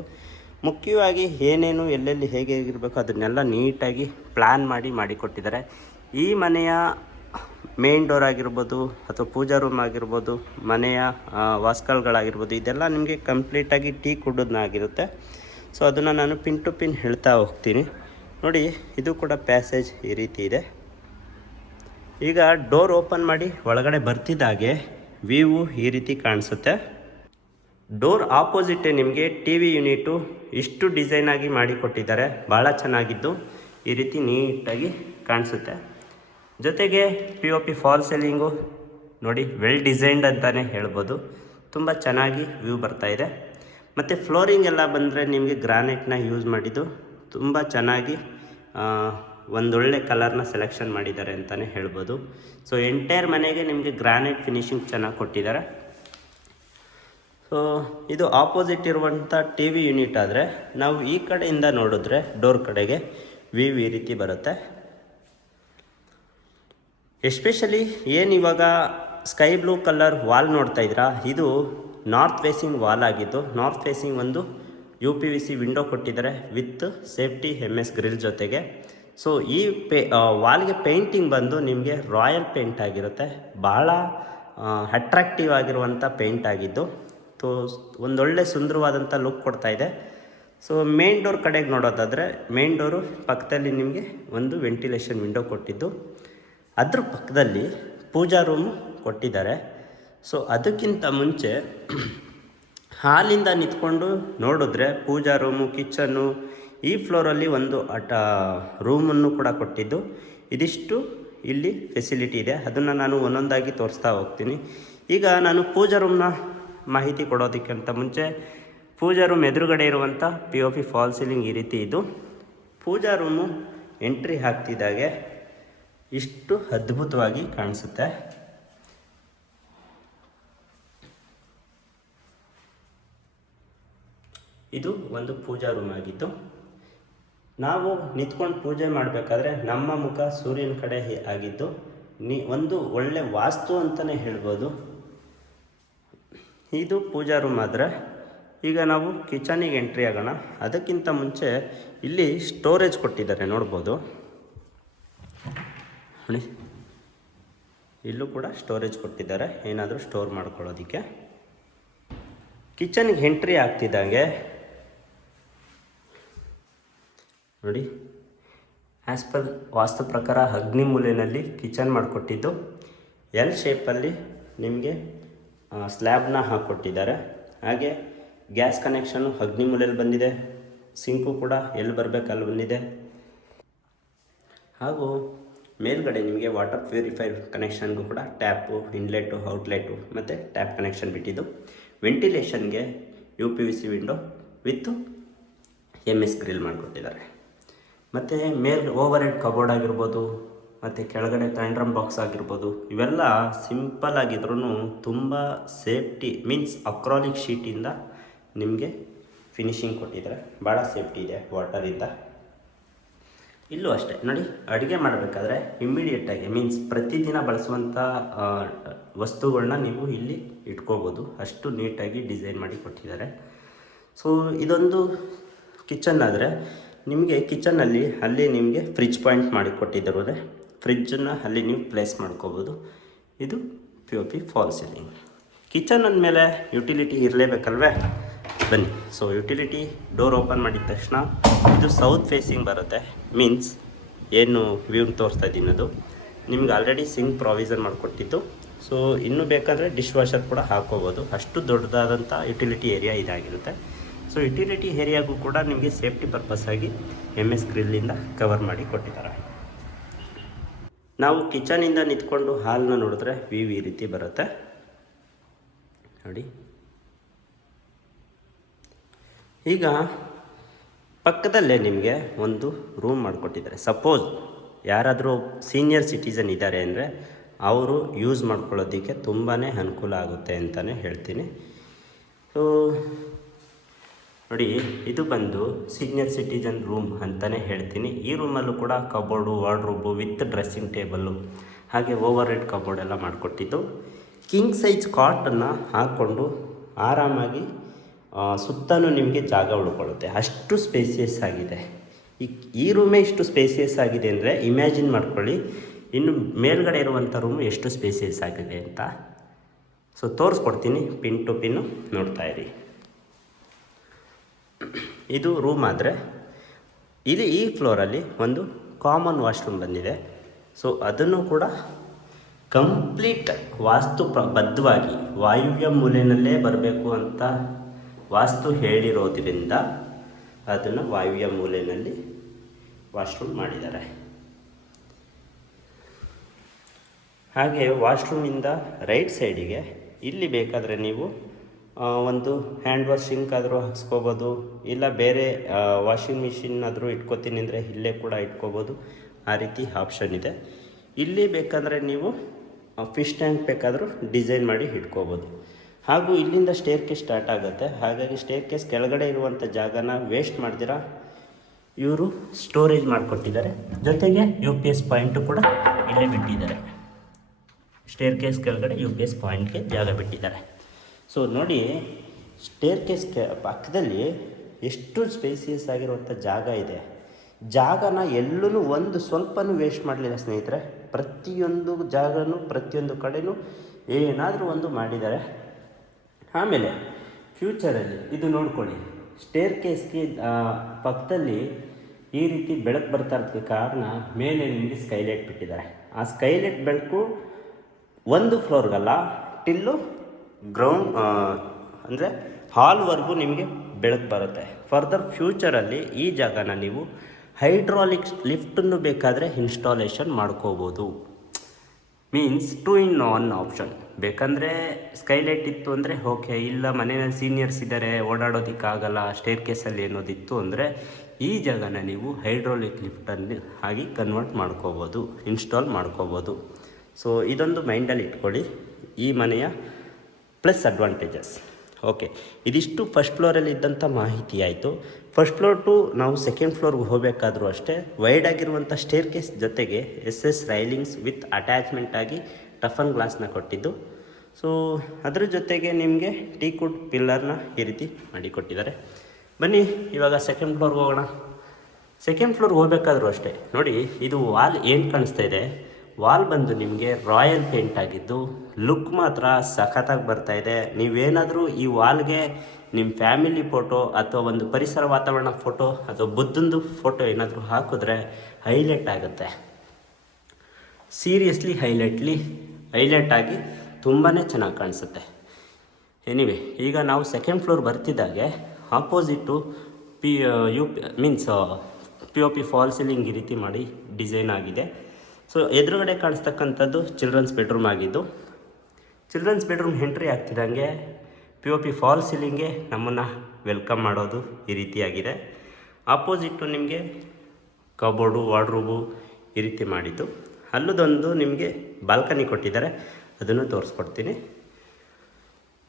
ಮುಖ್ಯವಾಗಿ ಏನೇನು ಎಲ್ಲೆಲ್ಲಿ ಹೇಗೆ ಇರಬೇಕು ಅದನ್ನೆಲ್ಲ ನೀಟಾಗಿ ಪ್ಲ್ಯಾನ್ ಮಾಡಿಕೊಟ್ಟಿದ್ದಾರೆ. ಈ ಮನೆಯ ಮೇನ್ ಡೋರ್ ಆಗಿರ್ಬೋದು ಅಥವಾ ಪೂಜಾ ರೂಮ್ ಆಗಿರ್ಬೋದು, ಮನೆಯ ವಾಸ್ಕಲ್ಗಳಾಗಿರ್ಬೋದು, ಇದೆಲ್ಲ ನಿಮಗೆ ಕಂಪ್ಲೀಟಾಗಿ ಟೀಕ್ ವುಡ್ಡನ್ನಾಗಿರುತ್ತೆ. ಸೊ ಅದನ್ನು ನಾನು ಪಿನ್ ಟು ಪಿನ್ ಹೇಳ್ತಾ ಹೋಗ್ತೀನಿ ನೋಡಿ. ಇದು ಕೂಡ ಪ್ಯಾಸೇಜ್ ಈ ರೀತಿ ಇದೆ. ಈಗ ಡೋರ್ ಓಪನ್ ಮಾಡಿ ಒಳಗಡೆ ಬರ್ತಿದ್ದಾಗೆ ವ್ಯೂ ಈ ರೀತಿ ಕಾಣಿಸುತ್ತೆ. ಡೋರ್ ಆಪೋಸಿಟೇ ನಿಮಗೆ TV ಯೂನಿಟು ಇಷ್ಟು ಡಿಸೈನಾಗಿ ಮಾಡಿಕೊಟ್ಟಿದ್ದಾರೆ. ಭಾಳ ಚೆನ್ನಾಗಿದ್ದು ಈ ರೀತಿ ನೀಟಾಗಿ ಕಾಣಿಸುತ್ತೆ. ಜೊತೆಗೆ POP ಫಾಲ್ ಸೀಲಿಂಗು ನೋಡಿ ವೆಲ್ ಡಿಸೈನ್ಡ್ ಅಂತಲೇ ಹೇಳ್ಬೋದು. ತುಂಬ ಚೆನ್ನಾಗಿ ವ್ಯೂ ಬರ್ತಾಯಿದೆ. ಮತ್ತು ಫ್ಲೋರಿಂಗ್ ಎಲ್ಲ ಬಂದರೆ ನಿಮಗೆ ಗ್ರಾನೈಟ್ನ ಯೂಸ್ ಮಾಡಿದ್ದು ತುಂಬ ಚೆನ್ನಾಗಿ ಒಂದೊಳ್ಳೆ ಕಲರ್ನ ಸೆಲೆಕ್ಷನ್ ಮಾಡಿದ್ದಾರೆ ಅಂತಲೇ ಹೇಳ್ಬೋದು. ಸೊ ಎಂಟೈರ್ ಮನೆಗೆ ನಿಮಗೆ ಗ್ರಾನೈಟ್ ಫಿನಿಶಿಂಗ್ ಚೆನ್ನಾಗಿ ಕೊಟ್ಟಿದ್ದಾರೆ. ಸೊ ಇದು ಆಪೋಸಿಟ್ ಇರುವಂಥ TV ಯೂನಿಟ್ ಆದರೆ, ನಾವು ಈ ಕಡೆಯಿಂದ ನೋಡಿದ್ರೆ ಡೋರ್ ಕಡೆಗೆ ವ್ಯೂ ಈ ರೀತಿ ಬರುತ್ತೆ. ಎಸ್ಪೆಷಲಿ ಏನು ಇವಾಗ ಸ್ಕೈ ಬ್ಲೂ ಕಲರ್ ವಾಲ್ ನೋಡ್ತಾ ಇದ್ದೀರಾ, ಇದು ನಾರ್ತ್ ಫೇಸಿಂಗ್ ವಾಲ್ ಆಗಿದ್ದು, ನಾರ್ತ್ ಫೇಸಿಂಗ್ ಒಂದು UPVC ವಿಂಡೋ ಕೊಟ್ಟಿದ್ದಾರೆ ವಿತ್ ಸೇಫ್ಟಿ MS ಗ್ರಿಲ್ ಜೊತೆಗೆ. ಸೊ ಈ ವಾಲ್ಗೆ ಪೇಂಟಿಂಗ್ ಬಂದು ನಿಮಗೆ ರಾಯಲ್ ಪೇಂಟ್ ಆಗಿರುತ್ತೆ. ಭಾಳ ಅಟ್ರಾಕ್ಟಿವ್ ಆಗಿರುವಂಥ ಪೇಂಟ್ ಆಗಿದ್ದು, ಸೊ ಒಂದೊಳ್ಳೆ ಸುಂದರವಾದಂಥ ಲುಕ್ ಕೊಡ್ತಾಯಿದೆ. ಸೊ ಮೇನ್ ಡೋರ್ ಕಡೆಗೆ ನೋಡೋದಾದರೆ, ಮೇನ್ ಡೋರು ಪಕ್ಕದಲ್ಲಿ ನಿಮಗೆ ಒಂದು ವೆಂಟಿಲೇಷನ್ ವಿಂಡೋ ಕೊಟ್ಟಿದ್ದು, ಅದ್ರ ಪಕ್ಕದಲ್ಲಿ ಪೂಜಾ ರೂಮು ಕೊಟ್ಟಿದ್ದಾರೆ. ಸೊ ಅದಕ್ಕಿಂತ ಮುಂಚೆ ಹಾಲಿಂದ ನಿಂತ್ಕೊಂಡು ನೋಡಿದ್ರೆ ಪೂಜಾ ರೂಮು, ಕಿಚನ್ನು, ಈ ಫ್ಲೋರಲ್ಲಿ ಒಂದು ರೂಮನ್ನು ಕೂಡ ಕೊಟ್ಟಿದ್ದು. ಇದಿಷ್ಟು ಇಲ್ಲಿ ಫೆಸಿಲಿಟಿ ಇದೆ. ಅದನ್ನು ನಾನು ಒಂದೊಂದಾಗಿ ತೋರಿಸ್ತಾ ಹೋಗ್ತೀನಿ. ಈಗ ನಾನು ಪೂಜಾ ರೂಮ್ನ ಮಾಹಿತಿ ಕೊಡೋದಕ್ಕಿಂತ ಮುಂಚೆ, ಪೂಜಾ ರೂಮ್ ಎದುರುಗಡೆ ಇರುವಂಥ POP ಫಾಲ್ ಸೀಲಿಂಗ್ ಈ ರೀತಿ ಇದು. ಪೂಜಾ ರೂಮು ಎಂಟ್ರಿ ಹಾಕ್ತಿದ್ದಾಗೆ ಇಷ್ಟು ಅದ್ಭುತವಾಗಿ ಕಾಣಿಸುತ್ತೆ. ಇದು ಒಂದು ಪೂಜಾ ರೂಮ್ ಆಗಿದ್ದು, ನಾವು ನಿಂತ್ಕೊಂಡು ಪೂಜೆ ಮಾಡಬೇಕಾದ್ರೆ ನಮ್ಮ ಮುಖ ಸೂರ್ಯನ ಕಡೆ ಆಗಿದ್ದು ಒಂದು ಒಳ್ಳೆ ವಾಸ್ತು ಅಂತಲೇ ಹೇಳ್ಬೋದು. ಇದು ಪೂಜಾ ರೂಮ್ ಆದರೆ, ಈಗ ನಾವು ಕಿಚನಿಗೆ ಎಂಟ್ರಿ ಆಗೋಣ. ಅದಕ್ಕಿಂತ ಮುಂಚೆ ಇಲ್ಲಿ ಸ್ಟೋರೇಜ್ ಕೊಟ್ಟಿದ್ದಾರೆ ನೋಡ್ಬೋದು ನೋಡಿ. ಇಲ್ಲೂ ಕೂಡ ಸ್ಟೋರೇಜ್ ಕೊಟ್ಟಿದ್ದಾರೆ, ಏನಾದರೂ ಸ್ಟೋರ್ ಮಾಡ್ಕೊಳ್ಳೋದಕ್ಕೆ. ಕಿಚನ್ಗೆ ಎಂಟ್ರಿ ಆಗ್ತಿದ್ದಂಗೆ ನೋಡಿ, ಆ್ಯಸ್ ಪರ್ ವಾಸ್ತು ಪ್ರಕಾರ ಅಗ್ನಿ ಮೂಲೆಯಲ್ಲಿ ಕಿಚನ್ ಮಾಡಿಕೊಟ್ಟಿದ್ದು. ಎಲ್ ಶೇಪಲ್ಲಿ ನಿಮಗೆ ಸ್ಲ್ಯಾಬ್ನ ಹಾಕ್ಕೊಟ್ಟಿದ್ದಾರೆ. ಹಾಗೆ ಗ್ಯಾಸ್ ಕನೆಕ್ಷನ್ನು ಅಗ್ನಿ ಮೂಲೆಯಲ್ಲಿ ಬಂದಿದೆ. ಸಿಂಕು ಕೂಡ ಎಲ್ಲಿ ಬರಬೇಕು ಅಲ್ಲಿ ಬಂದಿದೆ. ಹಾಗೂ ಮೇಲ್ಗಡೆ ನಿಮಗೆ ವಾಟರ್ ಪ್ಯೂರಿಫೈರ್ ಕನೆಕ್ಷನ್ಗೂ ಕೂಡ ಟ್ಯಾಪು, ಇನ್ಲೆಟು, ಔಟ್ಲೆಟು ಮತ್ತು ಟ್ಯಾಪ್ ಕನೆಕ್ಷನ್ ಬಿಟ್ಟಿದ್ದು. ವೆಂಟಿಲೇಷನ್ಗೆ UPVC ವಿಂಡೋ ವಿತ್ತು MS ಗ್ರಿಲ್ ಮಾಡಿಕೊಟ್ಟಿದ್ದಾರೆ. ಮತ್ತು ಓವರ್ ಹೆಡ್ ಕಬೋರ್ಡ್ ಆಗಿರ್ಬೋದು, ಮತ್ತು ಕೆಳಗಡೆ ಥಂಡ್ರಮ್ ಬಾಕ್ಸ್ ಆಗಿರ್ಬೋದು, ಇವೆಲ್ಲ ಸಿಂಪಲ್ ಆಗಿದ್ರೂ ತುಂಬ ಸೇಫ್ಟಿ ಮೀನ್ಸ್ ಅಕ್ರಾಲಿಕ್ ಶೀಟಿಂದ ನಿಮಗೆ ಫಿನಿಶಿಂಗ್ ಕೊಟ್ಟಿದ್ದಾರೆ. ಭಾಳ ಸೇಫ್ಟಿ ಇದೆ ವಾಟರಿಂದ. ಇಲ್ಲೂ ಅಷ್ಟೇ ನೋಡಿ, ಅಡುಗೆ ಮಾಡಬೇಕಾದ್ರೆ ಇಮ್ಮಿಡಿಯೇಟಾಗಿ ಮೀನ್ಸ್ ಪ್ರತಿದಿನ ಬಳಸುವಂಥ ವಸ್ತುಗಳನ್ನ ನೀವು ಇಲ್ಲಿ ಇಟ್ಕೋಬೋದು. ಅಷ್ಟು ನೀಟಾಗಿ ಡಿಸೈನ್ ಮಾಡಿ ಕೊಟ್ಟಿದ್ದಾರೆ. ಸೊ ಇದೊಂದು ಕಿಚನ್ ಆದರೆ, ನಿಮಗೆ ಕಿಚನಲ್ಲಿ ಅಲ್ಲಿ ನಿಮಗೆ ಫ್ರಿಜ್ ಪಾಯಿಂಟ್ ಮಾಡಿ ಕೊಟ್ಟಿದ್ದಾರೆ. ಫ್ರಿಜ್ಜನ್ನು ಅಲ್ಲಿ ನೀವು ಪ್ಲೇಸ್ ಮಾಡ್ಕೋಬೋದು. ಇದು POP ಫಾಲ್ ಸೀಲಿಂಗ್. ಕಿಚನ್ ಅಂದಮೇಲೆ ಯುಟಿಲಿಟಿ ಇರಲೇಬೇಕಲ್ವೇ? ಬನ್ನಿ. ಸೊ ಯುಟಿಲಿಟಿ ಡೋರ್ ಓಪನ್ ಮಾಡಿದ ತಕ್ಷಣ ಇದು ಸೌತ್ ಫೇಸಿಂಗ್ ಬರುತ್ತೆ. ಮೀನ್ಸ್ ಏನು ವ್ಯೂ ತೋರಿಸ್ತಾ ಇದ್ದೀನಿ ಅದು ನಿಮ್ಗೆ ಆಲ್ರೆಡಿ ಸಿಂಕ್ ಪ್ರಾವಿಷನ್ ಮಾಡಿಕೊಟ್ಟಿದ್ದು. ಸೊ ಇನ್ನೂ ಬೇಕಾದರೆ ಡಿಶ್ ವಾಷರ್ ಕೂಡ ಹಾಕೋಬೋದು. ಅಷ್ಟು ದೊಡ್ಡದಾದಂಥ ಯುಟಿಲಿಟಿ ಏರಿಯಾ ಇದಾಗಿರುತ್ತೆ. ಸೊ ಯುಟಿಲಿಟಿ ಏರಿಯಾಗೂ ಕೂಡ ನಿಮಗೆ ಸೇಫ್ಟಿ ಪರ್ಪಸ್ ಆಗಿ MS ಗ್ರಿಲ್ಲಿಂದ ಕವರ್ ಮಾಡಿ ಕೊಟ್ಟಿದ್ದಾರೆ. ನಾವು ಕಿಚನಿಂದ ನಿಂತ್ಕೊಂಡು ಹಾಲ್ನ ನೋಡಿದ್ರೆ ವ್ಯೂ ಈ ರೀತಿ ಬರುತ್ತೆ ನೋಡಿ. ಈಗ ಪಕ್ಕದಲ್ಲೇ ನಿಮಗೆ ಒಂದು ರೂಮ್ ಮಾಡಿಕೊಟ್ಟಿದ್ದಾರೆ. ಸಪೋಸ್ ಯಾರಾದರೂ ಸೀನಿಯರ್ ಸಿಟಿಸನ್ ಇದ್ದಾರೆ ಅಂದರೆ ಅವರು ಯೂಸ್ ಮಾಡ್ಕೊಳ್ಳೋದಕ್ಕೆ ತುಂಬಾ ಅನುಕೂಲ ಆಗುತ್ತೆ ಅಂತಲೇ ಹೇಳ್ತೀನಿ. ಸೊ ನೋಡಿ, ಇದು ಬಂದು ಸೀನಿಯರ್ ಸಿಟಿಜನ್ ರೂಮ್ ಅಂತಲೇ ಹೇಳ್ತೀನಿ. ಈ ರೂಮಲ್ಲೂ ಕೂಡ cupboard, wardrobe with dressing table ಹಾಗೆ ಓವರ್ ಹೆಡ್ ಕಬೋರ್ಡ್ ಎಲ್ಲ ಮಾಡಿಕೊಟ್ಟಿದ್ದು. ಕಿಂಗ್ ಸೈಜ್ ಕಾಟನ್ನು ಹಾಕ್ಕೊಂಡು ಆರಾಮಾಗಿ ಸುತ್ತಲೂ ನಿಮಗೆ ಜಾಗ ಉಳ್ಕೊಳ್ಳುತ್ತೆ. ಅಷ್ಟು ಸ್ಪೇಸಿಯಸ್ ಆಗಿದೆ. ಈ ರೂಮೇ ಇಷ್ಟು ಸ್ಪೇಸಿಯಸ್ ಆಗಿದೆ ಅಂದರೆ ಇಮ್ಯಾಜಿನ್ ಮಾಡ್ಕೊಳ್ಳಿ ಇನ್ನು ಮೇಲ್ಗಡೆ ಇರುವಂಥ ರೂಮು ಎಷ್ಟು ಸ್ಪೇಸಿಯಸ್ ಆಗಿದೆ ಅಂತ. ಸೊ ತೋರಿಸ್ಕೊಡ್ತೀನಿ ಪಿನ್ ಟು ಪಿನ್ನು ನೋಡ್ತಾ ಇರಿ. ಇದು ರೂಮ್ ಆದರೆ ಇದು ಈ ಫ್ಲೋರಲ್ಲಿ ಒಂದು ಕಾಮನ್ ವಾಶ್ರೂಮ್ ಬಂದಿದೆ. ಸೊ ಅದನ್ನು ಕೂಡ ಕಂಪ್ಲೀಟ್ ಬದ್ಧವಾಗಿ ವಾಯುವ್ಯ ಮೂಲೆಯಲ್ಲೇ ಬರಬೇಕು ಅಂತ ವಾಸ್ತು ಹೇಳಿರೋದ್ರಿಂದ ಅದನ್ನು ವಾಯುವ್ಯ ಮೂಲೆಯಲ್ಲಿ ವಾಶ್ರೂಮ್ ಮಾಡಿದ್ದಾರೆ. ಹಾಗೆ ವಾಶ್ರೂಮಿಂದ ರೈಟ್ ಸೈಡಿಗೆ ಇಲ್ಲಿ ಬೇಕಾದರೆ ನೀವು ಒಂದು ಹ್ಯಾಂಡ್ ವಾಶ್ ಸಿಂಕ್ ಆದರೂ ಹಾಕ್ಸ್ಕೋಬೋದು, ಇಲ್ಲ ಬೇರೆ ವಾಷಿಂಗ್ ಮಿಷಿನ್ ಆದರೂ ಇಟ್ಕೋತೀನಿ ಅಂದರೆ ಇಲ್ಲೇ ಕೂಡ ಇಟ್ಕೋಬೋದು. ಆ ರೀತಿ ಆಪ್ಷನ್ ಇದೆ. ಇಲ್ಲಿ ಬೇಕಂದರೆ ನೀವು ಫಿಶ್ ಟ್ಯಾಂಕ್ ಬೇಕಾದರೂ ಡಿಸೈನ್ ಮಾಡಿ ಇಟ್ಕೋಬೋದು. ಹಾಗೂ ಇಲ್ಲಿಂದ ಸ್ಟೇರ್ ಕೇಸ್ ಸ್ಟಾರ್ಟ್ ಆಗುತ್ತೆ. ಹಾಗಾಗಿ ಸ್ಟೇರ್ ಕೇಸ್ ಕೆಳಗಡೆ ಇರುವಂಥ ಜಾಗನ ವೇಸ್ಟ್ ಮಾಡ್ದಿರಾ ಇವರು ಸ್ಟೋರೇಜ್ ಮಾಡಿಕೊಟ್ಟಿದ್ದಾರೆ. ಜೊತೆಗೆ UPS ಪಾಯಿಂಟು ಕೂಡ ಇಲ್ಲೇ ಬಿಟ್ಟಿದ್ದಾರೆ. ಸ್ಟೇರ್ ಕೇಸ್ ಕೆಳಗಡೆ UPS ಪಾಯಿಂಟ್ಗೆ ಜಾಗ ಬಿಟ್ಟಿದ್ದಾರೆ. ಸೊ ನೋಡಿ, ಸ್ಟೇರ್ ಕೇಸ್ ಪಕ್ಕದಲ್ಲಿ ಎಷ್ಟು ಸ್ಪೇಸಿಯಸ್ ಆಗಿರುವಂಥ ಜಾಗ ಇದೆ. ಜಾಗನ ಎಲ್ಲೂ ಒಂದು ಸ್ವಲ್ಪನೂ ವೇಸ್ಟ್ ಮಾಡಲಿಲ್ಲ ಸ್ನೇಹಿತರೆ. ಪ್ರತಿಯೊಂದು ಜಾಗನೂ ಪ್ರತಿಯೊಂದು ಕಡೆಯೂ ಏನಾದರೂ ಒಂದು ಮಾಡಿದ್ದಾರೆ. ಆಮೇಲೆ ಫ್ಯೂಚರಲ್ಲಿ ಇದು ನೋಡ್ಕೊಳ್ಳಿ, ಸ್ಟೇರ್ ಕೇಸ್ಗೆ ಪಕ್ಕದಲ್ಲಿ ಈ ರೀತಿ ಬೆಳಕು ಬರ್ತಾ ಇರೋದಕ್ಕೆ ಕಾರಣ ಮೇಲೆ ನಿಮಗೆ ಸ್ಕೈಲೈಟ್ ಬಿಟ್ಟಿದ್ದಾರೆ. ಆ ಸ್ಕೈಲೈಟ್ ಬೆಳಕು ಒಂದು ಫ್ಲೋರ್ಗಲ್ಲ ಟಿಲ್ಲು ಗ್ರೌಂಡ್ ಅಂದರೆ ಹಾಲ್ವರೆಗೂ ನಿಮಗೆ ಬೆಳಕು ಬರುತ್ತೆ. ಫರ್ದರ್ ಫ್ಯೂಚರಲ್ಲಿ ಈ ಜಾಗನ ನೀವು ಹೈಡ್ರಾಲಿಕ್ ಲಿಫ್ಟನ್ನು ಬೇಕಾದರೆ ಇನ್ಸ್ಟಾಲೇಷನ್ ಮಾಡ್ಕೋಬೋದು. Means 2 in 1 option. ಬೇಕಂದರೆ ಸ್ಕೈಲೈಟ್ ಇತ್ತು ಅಂದರೆ ಓಕೆ, ಇಲ್ಲ ಮನೆಯಲ್ಲಿ ಸೀನಿಯರ್ಸ್ ಇದ್ದಾರೆ ಓಡಾಡೋದಕ್ಕಾಗಲ್ಲ ಸ್ಟೇರ್ ಕೇಸಲ್ಲಿ ಅನ್ನೋದಿತ್ತು ಅಂದರೆ ಈ ಜಾಗನ ನೀವು ಹೈಡ್ರಾಲಿಕ್ ಲಿಫ್ಟಲ್ಲಿ ಆಗಿ ಕನ್ವರ್ಟ್ ಮಾಡ್ಕೋಬೋದು, ಇನ್ಸ್ಟಾಲ್ ಮಾಡ್ಕೋಬೋದು. ಸೊ ಇದೊಂದು ಮೈಂಡಲ್ಲಿ ಇಟ್ಕೊಳ್ಳಿ, ಈ ಮನೆಯ ಪ್ಲಸ್ ಅಡ್ವಾಂಟೇಜಸ್. ಓಕೆ, ಇದಿಷ್ಟು ಫಸ್ಟ್ ಫ್ಲೋರಲ್ಲಿ ಇದ್ದಂಥ ಮಾಹಿತಿ ಆಯಿತು. ಫಸ್ಟ್ ಫ್ಲೋರ್ ಟು ನಾವು ಸೆಕೆಂಡ್ ಫ್ಲೋರ್ಗೆ ಹೋಗಬೇಕಾದ್ರೂ ಅಷ್ಟೇ ವೈಡ್ ಆಗಿರುವಂಥ ಸ್ಟೇರ್ ಕೇಸ್ ಜೊತೆಗೆ SS ರೈಲಿಂಗ್ಸ್ ವಿತ್ ಅಟ್ಯಾಚ್ಮೆಂಟ್ ಆಗಿ ಟಫನ್ ಗ್ಲಾಸ್ನ ಕೊಟ್ಟಿದ್ದು. ಸೊ ಅದ್ರ ಜೊತೆಗೆ ನಿಮಗೆ ಟೀಕುಡ್ ಪಿಲ್ಲರ್ನ ಈ ರೀತಿ ಮಾಡಿಕೊಟ್ಟಿದ್ದಾರೆ. ಬನ್ನಿ ಇವಾಗ ಸೆಕೆಂಡ್ ಫ್ಲೋರ್ಗೆ ಹೋಗೋಣ. ಸೆಕೆಂಡ್ ಫ್ಲೋರ್ಗೆ ಹೋಗಬೇಕಾದ್ರೂ ಅಷ್ಟೇ ನೋಡಿ, ಇದು ವಾಲ್ ಏನು ಕಾಣಿಸ್ತಾ ಇದೆ, ವಾಲ್ ಬಂದು ನಿಮಗೆ ರಾಯಲ್ ಪೇಂಟ್ ಆಗಿದ್ದು ಲುಕ್ ಮಾತ್ರ ಸಖತ್ತಾಗಿ ಬರ್ತಾ ಇದೆ. ನೀವೇನಾದರೂ ಈ ವಾಲ್ಗೆ ನಿಮ್ಮ ಫ್ಯಾಮಿಲಿ ಫೋಟೋ ಅಥವಾ ಒಂದು ಪರಿಸರ ವಾತಾವರಣ ಫೋಟೋ ಅಥವಾ ಬುದ್ಧಂದು ಫೋಟೋ ಏನಾದರೂ ಹಾಕಿದ್ರೆ ಹೈಲೈಟ್ ಆಗುತ್ತೆ. ಸೀರಿಯಸ್ಲಿ ಹೈಲೈಟ್ ಆಗಿ ತುಂಬಾ ಚೆನ್ನಾಗಿ ಕಾಣಿಸುತ್ತೆ. ಎನಿವೆ, ಈಗ ನಾವು ಸೆಕೆಂಡ್ ಫ್ಲೋರ್ ಬರ್ತಿದ್ದಾಗೆ ಆಪೋಸಿಟ್ಟು POP ಫಾಲ್ ಸೀಲಿಂಗ್ ಈ ರೀತಿ ಮಾಡಿ ಡಿಸೈನ್ ಆಗಿದೆ. ಸೊ ಎದುರುಗಡೆ ಕಾಣಿಸ್ತಕ್ಕಂಥದ್ದು ಚಿಲ್ಡ್ರನ್ಸ್ ಬೆಡ್ರೂಮ್ ಆಗಿದ್ದು, ಚಿಲ್ಡ್ರನ್ಸ್ ಬೆಡ್ರೂಮ್ ಎಂಟ್ರಿ ಆಗ್ತಿದ್ದಂಗೆ POP ಫಾಲ್ ಸೀಲಿಂಗ್ಗೆ ನಮ್ಮನ್ನು ವೆಲ್ಕಮ್ ಮಾಡೋದು ಈ ರೀತಿಯಾಗಿದೆ. ಆಪೋಸಿಟ್ಟು ನಿಮಗೆ ಕಬೋರ್ಡು, ವಾರ್ಡ್ರೋಬು ಈ ರೀತಿ ಮಾಡಿದ್ದು. ಅಲ್ಲದೊಂದು ನಿಮಗೆ ಬಾಲ್ಕನಿ ಕೊಟ್ಟಿದ್ದಾರೆ, ಅದನ್ನು ತೋರಿಸ್ಕೊಡ್ತೀನಿ.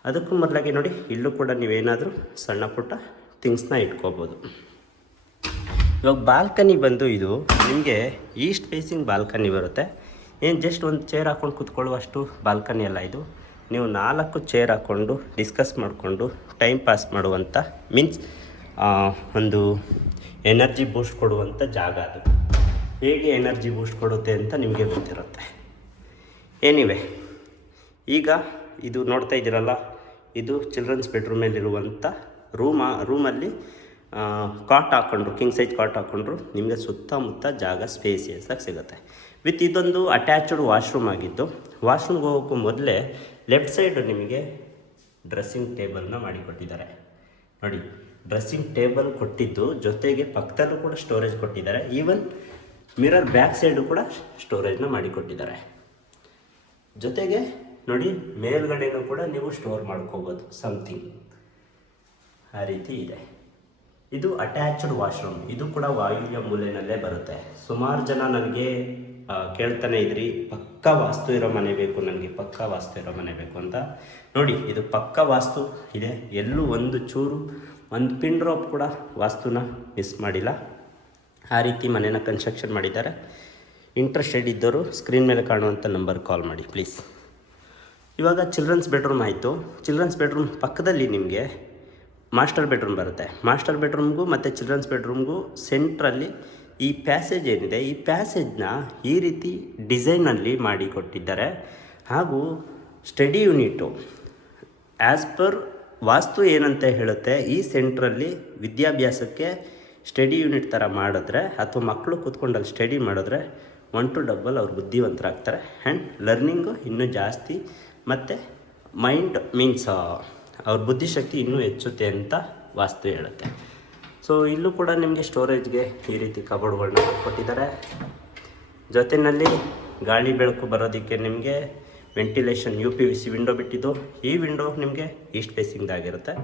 ಅದಕ್ಕೂ ಮೊದಲಾಗಿ ನೋಡಿ, ಇಲ್ಲೂ ಕೂಡ ನೀವೇನಾದರೂ ಸಣ್ಣ ಪುಟ್ಟ ಥಿಂಗ್ಸ್ನ ಇಟ್ಕೋಬೋದು. ಇವಾಗ ಬಾಲ್ಕನಿ ಬಂದು ಇದು ನಿಮಗೆ ಈಸ್ಟ್ ಫೇಸಿಂಗ್ ಬಾಲ್ಕನಿ ಬರುತ್ತೆ. ಏನು ಜಸ್ಟ್ ಒಂದು ಚೇರ್ ಹಾಕ್ಕೊಂಡು ಕೂತ್ಕೊಳ್ಳುವಷ್ಟು ಬಾಲ್ಕನಿ ಅಲ್ಲ ಇದು. ನೀವು 4 ಚೇರ್ ಹಾಕ್ಕೊಂಡು ಡಿಸ್ಕಸ್ ಮಾಡಿಕೊಂಡು ಟೈಮ್ ಪಾಸ್ ಮಾಡುವಂಥ ಮೀನ್ಸ್ ಒಂದು ಎನರ್ಜಿ ಬೂಸ್ಟ್ ಕೊಡುವಂಥ ಜಾಗ ಅದು. ಹೇಗೆ ಎನರ್ಜಿ ಬೂಸ್ಟ್ ಕೊಡುತ್ತೆ ಅಂತ ನಿಮಗೆ ಗೊತ್ತಿರುತ್ತೆ. ಎನಿವೆ, ಈಗ ಇದು ನೋಡ್ತಾ ಇದ್ದೀರಲ್ಲ, ಇದು ಚಿಲ್ಡ್ರನ್ಸ್ ಬೆಡ್ರೂಮಲ್ಲಿರುವಂಥ ರೂಮಲ್ಲಿ ಕಾಟ್ ಹಾಕ್ಕೊಂಡ್ರು, ಕಿಂಗ್ ಸೈಜ್ ಕಾಟ್ ಹಾಕ್ಕೊಂಡ್ರು ನಿಮಗೆ ಸುತ್ತಮುತ್ತ ಜಾಗ ಸ್ಪೇಸಿಯಸ್ ಆಗಿ ಸಿಗುತ್ತೆ. ವಿತ್ ಇದೊಂದು ಅಟ್ಯಾಚ್ಡ್ ವಾಶ್ರೂಮ್ ಆಗಿದ್ದು, ವಾಶ್ರೂಮ್ಗೆ ಹೋಗೋಕ್ಕೂ ಮೊದಲೇ ಲೆಫ್ಟ್ ಸೈಡ್ ನಿಮಗೆ ಡ್ರೆಸ್ಸಿಂಗ್ ಟೇಬಲ್ನ ಮಾಡಿಕೊಟ್ಟಿದ್ದಾರೆ. ನೋಡಿ, ಡ್ರೆಸ್ಸಿಂಗ್ ಟೇಬಲ್ ಕೊಟ್ಟಿದ್ದು ಜೊತೆಗೆ ಪಕ್ಕದಲ್ಲೂ ಕೂಡ ಸ್ಟೋರೇಜ್ ಕೊಟ್ಟಿದ್ದಾರೆ. ಈವನ್ ಮಿರರ್ ಬ್ಯಾಕ್ ಸೈಡು ಕೂಡ ಸ್ಟೋರೇಜ್ನ ಮಾಡಿಕೊಟ್ಟಿದ್ದಾರೆ. ಜೊತೆಗೆ ನೋಡಿ, ಮೇಲ್ಗಡೆನೂ ಕೂಡ ನೀವು ಸ್ಟೋರ್ ಮಾಡ್ಕೋಬೋದು ಸಮಥಿಂಗ್, ಆ ರೀತಿ ಇದೆ. ಇದು ಅಟ್ಯಾಚ್ಡ್ ವಾಶ್ರೂಮ್. ಇದು ಕೂಡ ವಾಯುವ್ಯ ಮೂಲೆಯಲ್ಲೇ ಬರುತ್ತೆ. ಸುಮಾರು ಜನ ನನಗೆ ಕೇಳ್ತಾನೆ ಇದ್ರಿ, ಪಕ್ಕಾ ವಾಸ್ತು ಇರೋ ಮನೆ ಬೇಕು ನನಗೆ, ಪಕ್ಕಾ ವಾಸ್ತು ಇರೋ ಮನೆ ಬೇಕು ಅಂತ. ನೋಡಿ, ಇದು ಪಕ್ಕಾ ವಾಸ್ತು ಇದೆ. ಎಲ್ಲೂ ಒಂದು ಚೂರು ಒಂದು ಪಿನ್ ಡ್ರಾಪ್ ಕೂಡ ವಾಸ್ತುನ ಮಿಸ್ ಮಾಡಿಲ್ಲ. ಆ ರೀತಿ ಮನೇನ ಕನ್ಸ್ಟ್ರಕ್ಷನ್ ಮಾಡಿದ್ದಾರೆ. ಇಂಟ್ರೆಸ್ಟೆಡ್ ಇದ್ದವರು ಸ್ಕ್ರೀನ್ ಮೇಲೆ ಕಾಣುವಂಥ ನಂಬರ್ ಕಾಲ್ ಮಾಡಿ ಪ್ಲೀಸ್. ಇವಾಗ ಚಿಲ್ಡ್ರನ್ಸ್ ಬೆಡ್ರೂಮ್ ಆಯಿತು. ಚಿಲ್ಡ್ರನ್ಸ್ ಬೆಡ್ರೂಮ್ ಪಕ್ಕದಲ್ಲಿ ನಿಮಗೆ ಮಾಸ್ಟರ್ ಬೆಡ್ರೂಮ್ ಬರುತ್ತೆ. ಮಾಸ್ಟರ್ ಬೆಡ್ರೂಮ್ಗೂ ಮತ್ತು ಚಿಲ್ಡ್ರನ್ಸ್ ಬೆಡ್ರೂಮ್ಗೂ ಸೆಂಟ್ರಲ್ಲಿ ಈ ಪ್ಯಾಸೇಜ್ ಏನಿದೆ, ಈ ಪ್ಯಾಸೇಜ್ನ ಈ ರೀತಿ ಡಿಸೈನಲ್ಲಿ ಮಾಡಿ ಕೊಟ್ಟಿದ್ದಾರೆ. ಹಾಗೂ ಸ್ಟಡಿ ಯೂನಿಟು ಆ್ಯಸ್ ಪರ್ ವಾಸ್ತು ಏನಂತ ಹೇಳುತ್ತೆ, ಈ ಸೆಂಟ್ರಲ್ಲಿ ವಿದ್ಯಾಭ್ಯಾಸಕ್ಕೆ ಸ್ಟಡಿ ಯೂನಿಟ್ ಥರ ಮಾಡಿದ್ರೆ ಅಥವಾ ಮಕ್ಕಳು ಕೂತ್ಕೊಂಡಲ್ಲಿ ಸ್ಟಡಿ ಮಾಡಿದ್ರೆ 1 to 2 ಅವ್ರು ಬುದ್ಧಿವಂತರಾಗ್ತಾರೆ. ಆ್ಯಂಡ್ ಲರ್ನಿಂಗು ಇನ್ನೂ ಜಾಸ್ತಿ ಮತ್ತು ಮೈಂಡ್ ಮೀನ್ಸ್ ಅವ್ರ ಬುದ್ಧಿಶಕ್ತಿ ಇನ್ನೂ ಹೆಚ್ಚುತ್ತೆ ಅಂತ ವಾಸ್ತು ಹೇಳುತ್ತೆ. ಸೊ ಇಲ್ಲೂ ಕೂಡ ನಿಮಗೆ ಸ್ಟೋರೇಜ್ಗೆ ಈ ರೀತಿ ಕಬೋರ್ಡ್ಗಳನ್ನ ಕೊಟ್ಟಿದ್ದಾರೆ. ಜೊತೆಯಲ್ಲಿ ಗಾಳಿ ಬೆಳಕು ಬರೋದಕ್ಕೆ ನಿಮಗೆ ವೆಂಟಿಲೇಷನ್ UPVC ವಿಂಡೋ ಬಿಟ್ಟಿದ್ದು. ಈ ವಿಂಡೋ ನಿಮಗೆ ಈಸ್ಟ್ ಫೇಸಿಂಗ್ದಾಗಿರುತ್ತೆ.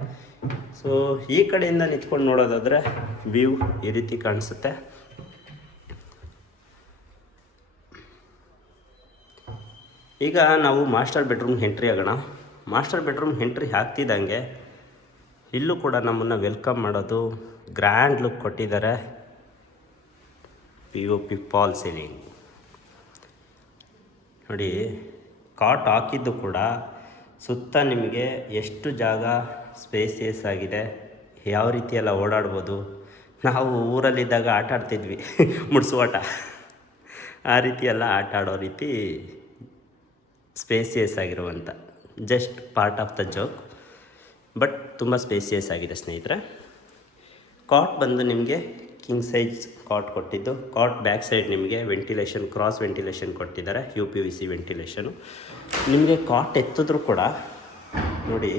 ಸೊ ಈ ಕಡೆಯಿಂದ ನಿಂತ್ಕೊಂಡು ನೋಡೋದಾದರೆ ವ್ಯೂ ಈ ರೀತಿ ಕಾಣಿಸುತ್ತೆ. ಈಗ ನಾವು ಮಾಸ್ಟರ್ ಬೆಡ್ರೂಮ್ ಎಂಟ್ರಿ ಆಗೋಣ. ಮಾಸ್ಟರ್ ಬೆಡ್ರೂಮ್ ಎಂಟ್ರಿ ಆಗ್ತಿದ್ದಂಗೆ ಇಲ್ಲೂ ಕೂಡ ನಮ್ಮನ್ನು ವೆಲ್ಕಮ್ ಮಾಡೋದು ಗ್ರ್ಯಾಂಡ್ ಲುಕ್ ಕೊಟ್ಟಿದ್ದಾರೆ. POP ಫಾಲ್ ಸೀಲಿಂಗ್ ನೋಡಿ, ಕಾಟ್ ಹಾಕಿದ್ದು ಕೂಡ ಸುತ್ತ ನಿಮಗೆ ಎಷ್ಟು ಜಾಗ ಸ್ಪೇಸಿಯಸ್ ಆಗಿದೆ, ಯಾವ ರೀತಿ ಎಲ್ಲ ಓಡಾಡ್ಬೋದು. ನಾವು ಊರಲ್ಲಿದ್ದಾಗ ಆಟ ಆಡ್ತಿದ್ವಿ ಮುಡ್ಸುವಾಟ, ಆ ರೀತಿ ಎಲ್ಲ ಆಟ ಆಡೋ ರೀತಿ ಸ್ಪೇಸಿಯಸ್ ಆಗಿರುವಂಥ, just part of the joke, but ತುಂಬ ಸ್ಪೇಸಿಯಸ್ ಆಗಿದೆ ಸ್ನೇಹಿತರೆ. ಕಾಟ್ ಬಂದು ನಿಮಗೆ ಕಿಂಗ್ ಸೈಜ್ ಕಾಟ್ ಕೊಟ್ಟಿದ್ದು. ಕಾಟ್ ಬ್ಯಾಕ್ ಸೈಡ್ ನಿಮಗೆ ವೆಂಟಿಲೇಷನ್, ಕ್ರಾಸ್ ವೆಂಟಿಲೇಷನ್ ಕೊಟ್ಟಿದ್ದಾರೆ, UPVC ವೆಂಟಿಲೇಷನು. ನಿಮಗೆ ಕಾಟ್ ಎತ್ತಿದ್ರೂ ಕೂಡ ನೋಡಿ,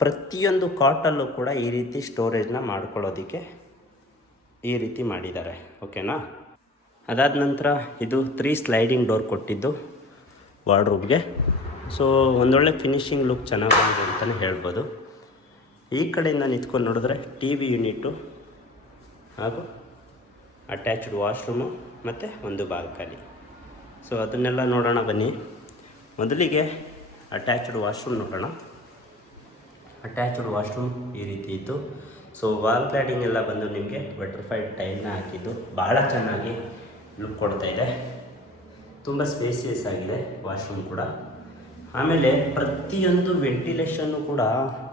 ಪ್ರತಿಯೊಂದು ಕಾಟಲ್ಲೂ ಕೂಡ ಈ ರೀತಿ ಸ್ಟೋರೇಜ್ನ ಮಾಡ್ಕೊಳ್ಳೋದಕ್ಕೆ ಈ ರೀತಿ ಮಾಡಿದ್ದಾರೆ. ಓಕೆನಾ? ಅದಾದ ನಂತರ ಇದು 3 ಸ್ಲೈಡಿಂಗ್ ಡೋರ್ ಕೊಟ್ಟಿದ್ದು ವಾರ್ಡ್ರೂಬ್ಗೆ. ಸೊ ಒಂದೊಳ್ಳೆ ಫಿನಿಶಿಂಗ್ ಲುಕ್ ಚೆನ್ನಾಗಿದೆ ಅಂತಲೇ ಹೇಳ್ಬೋದು. ಈ ಕಡೆಯಿಂದ ನಿಂತ್ಕೊಂಡು ನೋಡಿದ್ರೆ TV ಯೂನಿಟು ಹಾಗೂ ಅಟ್ಯಾಚ್ಡ್ ವಾಶ್ರೂಮು ಮತ್ತು ಒಂದು ಬಾಲ್ಕನಿ. ಸೊ ಅದನ್ನೆಲ್ಲ ನೋಡೋಣ ಬನ್ನಿ. ಮೊದಲಿಗೆ ಅಟ್ಯಾಚ್ಡ್ ವಾಶ್ರೂಮ್ ನೋಡೋಣ. ಅಟ್ಯಾಚ್ಡ್ ವಾಶ್ರೂಮ್ ಈ ರೀತಿ ಇತ್ತು. ಸೊ ವಾಲ್ ಕ್ಲಾಡಿಂಗ್ ಎಲ್ಲ ಬಂದು ನಿಮಗೆ ಬಟರ್ಫ್ಲೈ ಟೈಲ್ನ ಹಾಕಿದ್ದು ಭಾಳ ಚೆನ್ನಾಗಿ ಲುಕ್ ಕೊಡ್ತಾ ಇದೆ. ತುಂಬ ಸ್ಪೇಸಿಯಸ್ ಆಗಿದೆ ವಾಶ್ರೂಮ್ ಕೂಡ. ಆಮೇಲೆ ಪ್ರತಿಯೊಂದು ವೆಂಟಿಲೇಷನ್ನು ಕೂಡ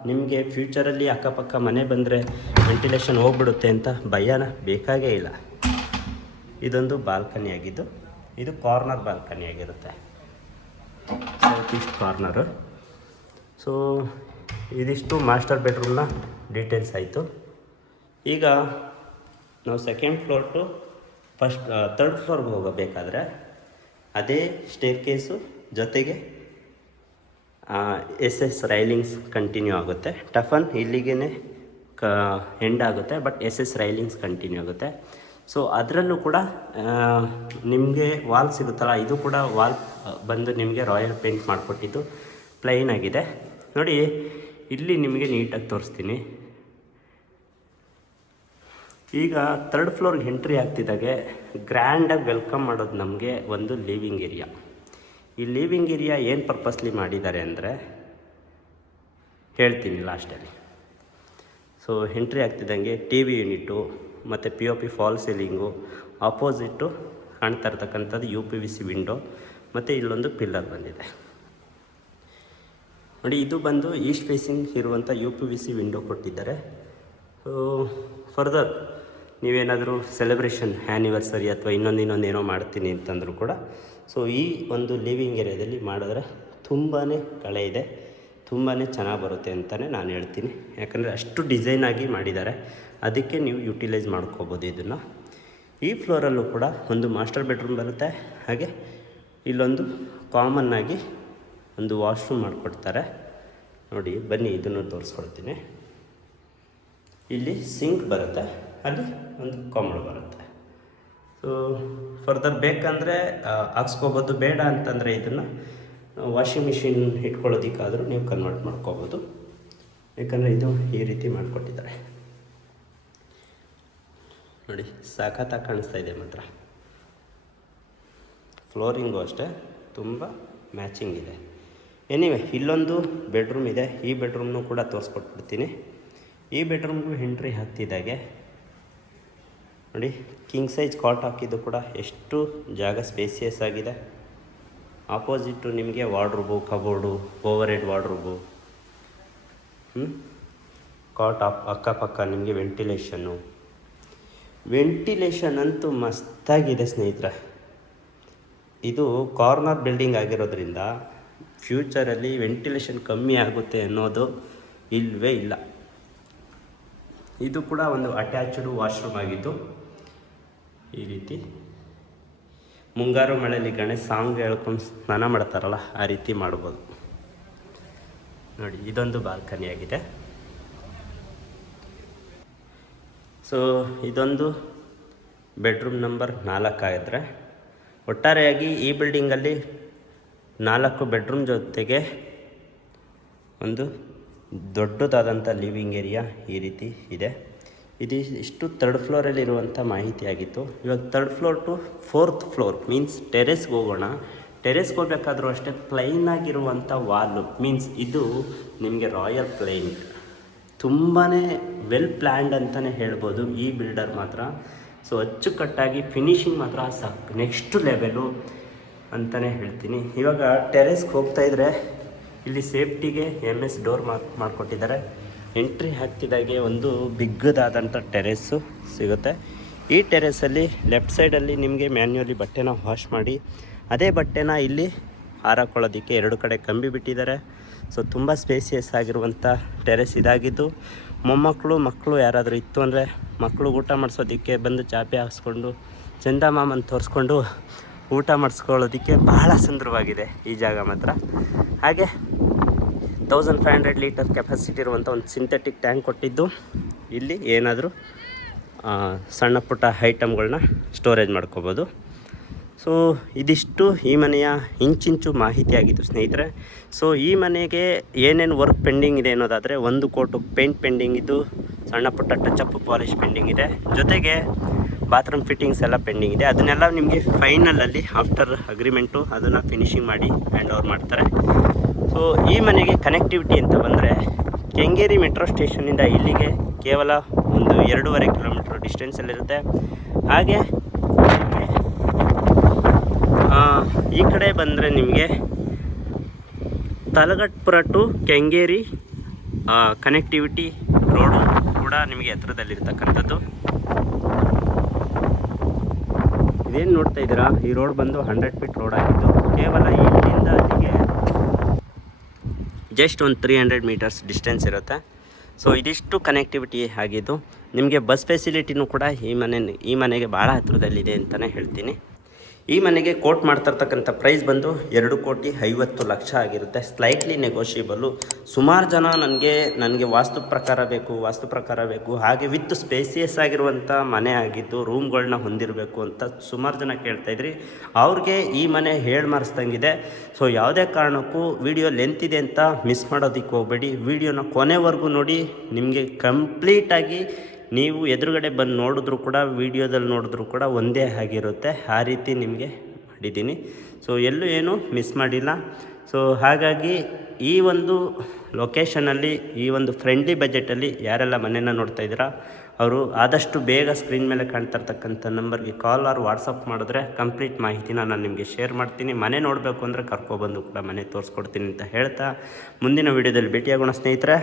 ನಿಮಗೆ ಫ್ಯೂಚರಲ್ಲಿ ಅಕ್ಕಪಕ್ಕ ಮನೆ ಬಂದರೆ ವೆಂಟಿಲೇಷನ್ ಹೋಗ್ಬಿಡುತ್ತೆ ಅಂತ ಭಯನ ಬೇಕಾಗೇ ಇಲ್ಲ. ಇದೊಂದು ಬಾಲ್ಕನಿ ಆಗಿದ್ದು, ಇದು ಕಾರ್ನರ್ ಬಾಲ್ಕನಿ ಆಗಿರುತ್ತೆ, ಸೌತ್ ಈಸ್ಟ್ ಕಾರ್ನರು. ಸೊ ಇದಿಷ್ಟು ಮಾಸ್ಟರ್ ಬೆಡ್ರೂಮ್ನ ಡೀಟೇಲ್ಸ್ ಆಯಿತು. ಈಗ ನಾವು ಸೆಕೆಂಡ್ ಫ್ಲೋರ್ ಟು ಥರ್ಡ್ ಫ್ಲೋರ್ಗೆ ಹೋಗಬೇಕಾದ್ರೆ ಅದೇ ಸ್ಟೇರ್ ಕೇಸು ಜೊತೆಗೆ SS ರೈಲಿಂಗ್ಸ್ ಕಂಟಿನ್ಯೂ ಆಗುತ್ತೆ. ಟಫನ್ ಇಲ್ಲಿಗೇ ಎಂಡ್ ಆಗುತ್ತೆ, ಬಟ್ SS ರೈಲಿಂಗ್ಸ್ ಕಂಟಿನ್ಯೂ ಆಗುತ್ತೆ. ಸೊ ಅದರಲ್ಲೂ ಕೂಡ ನಿಮಗೆ ವಾಲ್ ಸಿಗುತ್ತಲ್ಲ, ಇದು ಕೂಡ ವಾಲ್ ಬಂದು ನಿಮಗೆ ರಾಯಲ್ ಪೇಂಟ್ ಮಾಡಿಕೊಟ್ಟಿದ್ದು ಪ್ಲೈನ್ ಆಗಿದೆ. ನೋಡಿ, ಇಲ್ಲಿ ನಿಮಗೆ ನೀಟಾಗಿ ತೋರಿಸ್ತೀನಿ. ಈಗ ಥರ್ಡ್ ಫ್ಲೋರ್ಗೆ ಎಂಟ್ರಿ ಆಗ್ತಿದ್ದಾಗೆ ಗ್ರ್ಯಾಂಡಾಗಿ ವೆಲ್ಕಮ್ ಮಾಡೋದು ನಮಗೆ ಒಂದು ಲಿವಿಂಗ್ ಏರಿಯಾ. ಈ ಲಿವಿಂಗ್ ಏರಿಯಾ ಏನು ಪರ್ಪಸ್ಲಿ ಮಾಡಿದ್ದಾರೆ ಅಂದರೆ ಹೇಳ್ತೀನಿ ಲಾಸ್ಟಲ್ಲಿ. ಸೊ ಎಂಟ್ರಿ ಆಗ್ತಿದ್ದಂಗೆ TV ಯೂನಿಟು ಮತ್ತು POP ಫಾಲ್ ಸೀಲಿಂಗು, ಆಪೋಸಿಟ್ಟು ಕಾಣ್ತಾ ಇರ್ತಕ್ಕಂಥದ್ದು UPVC ವಿಂಡೋ ಮತ್ತು ಇಲ್ಲೊಂದು ಪಿಲ್ಲರ್ ಬಂದಿದೆ ನೋಡಿ. ಇದು ಬಂದು ಈಸ್ಟ್ ಫೇಸಿಂಗ್ ಇರುವಂಥ UPVC ವಿಂಡೋ ಕೊಟ್ಟಿದ್ದಾರೆ. ಫರ್ದರ್ ನೀವೇನಾದರೂ ಸೆಲೆಬ್ರೇಷನ್ ಆ್ಯನಿವರ್ಸರಿ ಅಥವಾ ಇನ್ನೊಂದು ಏನೋ ಮಾಡ್ತೀನಿ ಅಂತಂದರೂ ಕೂಡ ಸೊ ಈ ಒಂದು ಲಿವಿಂಗ್ ಏರಿಯಾದಲ್ಲಿ ಮಾಡಿದ್ರೆ ತುಂಬಾ ಕಳೆ ಇದೆ, ತುಂಬಾ ಚೆನ್ನಾಗಿ ಬರುತ್ತೆ ಅಂತಲೇ ನಾನು ಹೇಳ್ತೀನಿ. ಯಾಕಂದರೆ ಅಷ್ಟು ಡಿಸೈನಾಗಿ ಮಾಡಿದ್ದಾರೆ, ಅದಕ್ಕೆ ನೀವು ಯುಟಿಲೈಸ್ ಮಾಡ್ಕೋಬೋದು ಇದನ್ನು. ಈ ಫ್ಲೋರಲ್ಲೂ ಕೂಡ ಒಂದು ಮಾಸ್ಟರ್ ಬೆಡ್ರೂಮ್ ಬರುತ್ತೆ, ಹಾಗೆ ಇಲ್ಲೊಂದು ಕಾಮನ್ನಾಗಿ ಒಂದು ವಾಶ್ರೂಮ್ ಮಾಡಿಕೊಡ್ತಾರೆ. ನೋಡಿ ಬನ್ನಿ, ಇದನ್ನು ತೋರಿಸ್ಕೊಡ್ತೀನಿ. ಇಲ್ಲಿ ಸಿಂಕ್ ಬರುತ್ತೆ, ಅಲ್ಲಿ ಒಂದು ಕಾಮನ್ ಬರುತ್ತೆ. ಸೊ ಫರ್ದರ್ ಬೇಕಂದರೆ ಹಾಕ್ಸ್ಕೋಬೋದು, ಬೇಡ ಅಂತಂದರೆ ಇದನ್ನು ವಾಷಿಂಗ್ ಮಿಷಿನ್ ಇಟ್ಕೊಳ್ಳೋದಕ್ಕಾದರೂ ನೀವು ಕನ್ವರ್ಟ್ ಮಾಡ್ಕೋಬೋದು. ಯಾಕಂದರೆ ಇದು ಈ ರೀತಿ ಮಾಡಿಕೊಟ್ಟಿದ್ದಾರೆ. ನೋಡಿ ಸಖತ್ತಾಗಿ ಕಾಣಿಸ್ತಾ ಇದೆ ಮಾತ್ರ. ಫ್ಲೋರಿಂಗು ಅಷ್ಟೇ ತುಂಬ ಮ್ಯಾಚಿಂಗ್ ಇದೆ. ಎನಿವೆ ಇಲ್ಲೊಂದು ಬೆಡ್ರೂಮ್ ಇದೆ, ಈ ಬೆಡ್ರೂಮ್ನು ಕೂಡ ತೋರಿಸ್ಕೊಟ್ಬಿಡ್ತೀನಿ. ಈ ಬೆಡ್ರೂಮ್ಗೂ ಎಂಟ್ರಿ ಹಾಕ್ತಿದ್ದಾಗೆ ನೋಡಿ ಕಿಂಗ್ ಸೈಜ್ ಕಾಟ್ ಹಾಕಿದ್ದು ಕೂಡ ಎಷ್ಟು ಜಾಗ ಸ್ಪೇಸಿಯಸ್ ಆಗಿದೆ. ಆಪೋಸಿಟ್ಟು ನಿಮಗೆ wardrobe, cupboard, overhead wardrobe, cot ಅಕ್ಕಪಕ್ಕ ನಿಮಗೆ ವೆಂಟಿಲೇಷನ್ ಅಂತೂ ಮಸ್ತಾಗಿದೆ ಸ್ನೇಹಿತರೆ. ಇದು ಕಾರ್ನರ್ ಬಿಲ್ಡಿಂಗ್ ಆಗಿರೋದ್ರಿಂದ ಫ್ಯೂಚರಲ್ಲಿ ವೆಂಟಿಲೇಷನ್ ಕಮ್ಮಿ ಆಗುತ್ತೆ ಅನ್ನೋದು ಇಲ್ಲವೇ ಇಲ್ಲ. ಇದು ಕೂಡ ಒಂದು ಅಟ್ಯಾಚ್ಡ್ ವಾಶ್ರೂಮ್ ಆಗಿದ್ದು ಈ ರೀತಿ ಮುಂಗಾರು ಮಳೆಯಲ್ಲಿ ಗಣೇಶ ಸಾಂಗ್ ಹೇಳ್ಕೊಂಡು ಸ್ನಾನ ಮಾಡ್ತಾರಲ್ಲ ಆ ರೀತಿ ಮಾಡ್ಬೋದು. ನೋಡಿ ಇದೊಂದು ಬಾಲ್ಕನಿ ಆಗಿದೆ. ಸೊ ಇದೊಂದು ಬೆಡ್ರೂಮ್ ನಂಬರ್ 4 ಆಗಿದ್ರೆ, ಒಟ್ಟಾರೆಯಾಗಿ ಈ ಬಿಲ್ಡಿಂಗಲ್ಲಿ 4 ಬೆಡ್ರೂಮ್ ಜೊತೆಗೆ ಒಂದು ದೊಡ್ಡದಾದಂಥ ಲಿವಿಂಗ್ ಏರಿಯಾ ಈ ರೀತಿ ಇದೆ. ಇಷ್ಟು 3rd ಫ್ಲೋರಲ್ಲಿರುವಂಥ ಮಾಹಿತಿ ಆಗಿತ್ತು. ಇವಾಗ 3rd floor to 4th floor means ಟೆರೆಸ್ಗೆ ಹೋಗೋಣ. ಟೆರೆಸ್ಗೆ ಹೋಗ್ಬೇಕಾದ್ರೂ ಅಷ್ಟೇ ಪ್ಲೈನ್ ಆಗಿರುವಂಥ ವಾಲು, ಮೀನ್ಸ್ ಇದು ನಿಮಗೆ ರಾಯಲ್ ಪ್ಲೈನ್, ತುಂಬಾ ವೆಲ್ ಪ್ಲ್ಯಾಂಡ್ ಅಂತಲೇ ಹೇಳ್ಬೋದು ಈ ಬಿಲ್ಡರ್ ಮಾತ್ರ. ಸೊ ಅಚ್ಚುಕಟ್ಟಾಗಿ ಫಿನಿಶಿಂಗ್ ಮಾತ್ರ ನೆಕ್ಸ್ಟ್ ಲೆವೆಲು ಅಂತಲೇ ಹೇಳ್ತೀನಿ. ಇವಾಗ ಟೆರೆಸ್ಗೆ ಹೋಗ್ತಾಯಿದ್ರೆ ಇಲ್ಲಿ ಸೇಫ್ಟಿಗೆ MS ಡೋರ್ ಮಾಡಿಕೊಟ್ಟಿದ್ದಾರೆ. ಎಂಟ್ರಿ ಹಾಕ್ತಿದ್ದಾಗೆ ಒಂದು ಬಿಗ್ಗದಾದಂಥ ಟೆರೆಸ್ಸು ಸಿಗುತ್ತೆ. ಈ ಟೆರೆಸಲ್ಲಿ ಲೆಫ್ಟ್ ಸೈಡಲ್ಲಿ ನಿಮಗೆ ಮ್ಯಾನ್ಯುವಲಿ ಬಟ್ಟೆನ ವಾಶ್ ಮಾಡಿ ಅದೇ ಬಟ್ಟೆನ ಇಲ್ಲಿ ಹಾರಾಕೊಳ್ಳೋದಕ್ಕೆ 2 ಕಡೆ ಕಂಬಿ ಬಿಟ್ಟಿದ್ದಾರೆ. ಸೊ ತುಂಬ ಸ್ಪೇಸಿಯಸ್ ಆಗಿರುವಂಥ ಟೆರೆಸ್ ಇದಾಗಿದ್ದು, ಮಕ್ಕಳು ಯಾರಾದರೂ ಇತ್ತು ಅಂದರೆ ಮಕ್ಕಳು ಊಟ ಮಾಡಿಸೋದಕ್ಕೆ ಬಂದು ಚಾಪೆ ಹಾಕ್ಸ್ಕೊಂಡು ಚಂದಮಾಮನ ತೋರಿಸ್ಕೊಂಡು ಊಟ ಮಾಡಿಸ್ಕೊಳ್ಳೋದಕ್ಕೆ ಬಹಳ ಸುಂದರವಾಗಿದೆ ಈ ಜಾಗ ಮಾತ್ರ. ಹಾಗೆ 1500 ಲೀಟರ್ ಕೆಪಾಸಿಟಿ ಇರುವಂಥ ಒಂದು ಸಿಂಥೆಟಿಕ್ ಟ್ಯಾಂಕ್ ಕೊಟ್ಟಿದ್ದು, ಇಲ್ಲಿ ಏನಾದರೂ ಸಣ್ಣ ಪುಟ್ಟ ಐಟಮ್ಗಳನ್ನ ಸ್ಟೋರೇಜ್ ಮಾಡ್ಕೋಬೋದು. ಸೊ ಇದಿಷ್ಟು ಈ ಮನೆಯ ಇಂಚಿಂಚು ಮಾಹಿತಿ ಆಗಿತ್ತು ಸ್ನೇಹಿತರೆ. ಸೊ ಈ ಮನೆಗೆ ಏನೇನು ವರ್ಕ್ ಪೆಂಡಿಂಗ್ ಇದೆ ಅನ್ನೋದಾದರೆ, 1 ಕೋಟು ಪೇಂಟ್ ಪೆಂಡಿಂಗ್ ಇದ್ದು, ಸಣ್ಣ ಪುಟ್ಟ ಟಚಪ್ ಪಾಲಿಶ್ ಪೆಂಡಿಂಗ್ ಇದೆ, ಜೊತೆಗೆ ಬಾತ್ರೂಮ್ ಫಿಟ್ಟಿಂಗ್ಸ್ ಎಲ್ಲ ಪೆಂಡಿಂಗ್ ಇದೆ. ಅದನ್ನೆಲ್ಲ ನಿಮಗೆ ಫೈನಲಲ್ಲಿ ಆಫ್ಟರ್ ಅಗ್ರಿಮೆಂಟು ಅದನ್ನು ಫಿನಿಶಿಂಗ್ ಮಾಡಿ ಹ್ಯಾಂಡ್ ಓವರ್ ಮಾಡ್ತಾರೆ. ಸೊ ಈ ಮನೆಗೆ ಕನೆಕ್ಟಿವಿಟಿ ಅಂತ ಬಂದರೆ, ಕೆಂಗೇರಿ ಮೆಟ್ರೋ ಸ್ಟೇಷನ್ನಿಂದ ಇಲ್ಲಿಗೆ ಕೇವಲ ಒಂದು 2.5 ಕಿಲೋಮೀಟ್ರ್ ಡಿಸ್ಟೆನ್ಸಲ್ಲಿರುತ್ತೆ. ಹಾಗೆ ಈ ಕಡೆ ಬಂದರೆ ನಿಮಗೆ Talaghattapura to Kengeri connectivity road ಕೂಡ ನಿಮಗೆ ಹತ್ರದಲ್ಲಿರ್ತಕ್ಕಂಥದ್ದು. ಇದೇನು ನೋಡ್ತಾ ಇದ್ದೀರಾ, ಈ ರೋಡ್ ಬಂದು 100 ಫೀಟ್ ರೋಡ್ ಆಗಿದ್ದು, ಕೇವಲ ಇಲ್ಲಿಂದ ಅಲ್ಲಿಗೆ ಜಸ್ಟ್ ಒಂದು 300 ಮೀಟರ್ಸ್ ಡಿಸ್ಟೆನ್ಸ್ ಇರುತ್ತೆ. ಸೊ ಇದಿಷ್ಟು ಕನೆಕ್ಟಿವಿಟಿ ಆಗಿದ್ದು, ನಿಮಗೆ ಬಸ್ ಫೆಸಿಲಿಟಿನೂ ಕೂಡ ಈ ಮನೆಗೆ ಭಾಳ ಹತ್ರದಲ್ಲಿದೆ ಅಂತಲೇ ಹೇಳ್ತೀನಿ. ಈ ಮನೆಗೆ ಕೋಟ್ ಮಾಡ್ತಿರ್ತಕ್ಕಂಥ ಪ್ರೈಸ್ ಬಂದು 2,50,00,000 ಆಗಿರುತ್ತೆ. Slightly negotiable. ಸುಮಾರು ಜನ ನನಗೆ ವಾಸ್ತು ಪ್ರಕಾರ ಬೇಕು ಹಾಗೆ ವಿತ್ ಸ್ಪೇಸಿಯಸ್ ಆಗಿರುವಂಥ ಮನೆ ಆಗಿದ್ದು ರೂಮ್ಗಳನ್ನ ಹೊಂದಿರಬೇಕು ಅಂತ ಸುಮಾರು ಜನ ಕೇಳ್ತಾಯಿದ್ರಿ. ಅವ್ರಿಗೆ ಈ ಮನೆ ಮಾರಿಸ್ದಂಗಿದೆ. ಸೊ ಯಾವುದೇ ಕಾರಣಕ್ಕೂ ವಿಡಿಯೋ ಲೆಂತ್ ಇದೆ ಅಂತ ಮಿಸ್ ಮಾಡೋದಕ್ಕೆ ಹೋಗಬೇಡಿ. ವಿಡಿಯೋನ ಕೊನೆವರೆಗೂ ನೋಡಿ. ನಿಮಗೆ ಕಂಪ್ಲೀಟಾಗಿ ನೀವು ಎದುರುಗಡೆ ಬಂದು ನೋಡಿದ್ರು ಕೂಡ, ವೀಡಿಯೋದಲ್ಲಿ ನೋಡಿದ್ರು ಕೂಡ ಒಂದೇ ಆಗಿರುತ್ತೆ. ಆ ರೀತಿ ನಿಮಗೆ ಮಾಡಿದ್ದೀನಿ. ಸೊ ಎಲ್ಲೂ ಏನೂ ಮಿಸ್ ಮಾಡಿಲ್ಲ. ಸೊ ಹಾಗಾಗಿ ಈ ಒಂದು ಲೊಕೇಶನಲ್ಲಿ, ಈ ಒಂದು ಫ್ರೆಂಡ್ಲಿ ಬಜೆಟಲ್ಲಿ ಯಾರೆಲ್ಲ ಮನೆಯನ್ನು ನೋಡ್ತಾ ಇದ್ದೀರಾ ಅವರು ಆದಷ್ಟು ಬೇಗ ಸ್ಕ್ರೀನ್ ಮೇಲೆ ಕಾಣ್ತಾ ಇರ್ತಕ್ಕಂಥ ನಂಬರ್ಗೆ ಕಾಲ್ ಆರ್ ವಾಟ್ಸಪ್ ಮಾಡಿದ್ರೆ ಕಂಪ್ಲೀಟ್ ಮಾಹಿತಿನ ನಾನು ನಿಮಗೆ ಶೇರ್ ಮಾಡ್ತೀನಿ. ಮನೆ ನೋಡಬೇಕು ಅಂದರೆ ಕರ್ಕೊಬಂದು ಕೂಡ ಮನೆ ತೋರಿಸ್ಕೊಡ್ತೀನಿ ಅಂತ ಹೇಳ್ತಾ, ಮುಂದಿನ ವೀಡಿಯೋದಲ್ಲಿ ಭೇಟಿಯಾಗೋಣ ಸ್ನೇಹಿತರೆ.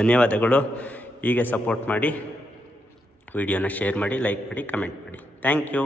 ಧನ್ಯವಾದಗಳು. ಹೀಗೆ ಸಪೋರ್ಟ್ ಮಾಡಿ, ವಿಡಿಯೋನ ಶೇರ್ ಮಾಡಿ, ಲೈಕ್ ಮಾಡಿ, ಕಮೆಂಟ್ ಮಾಡಿ. Thank you.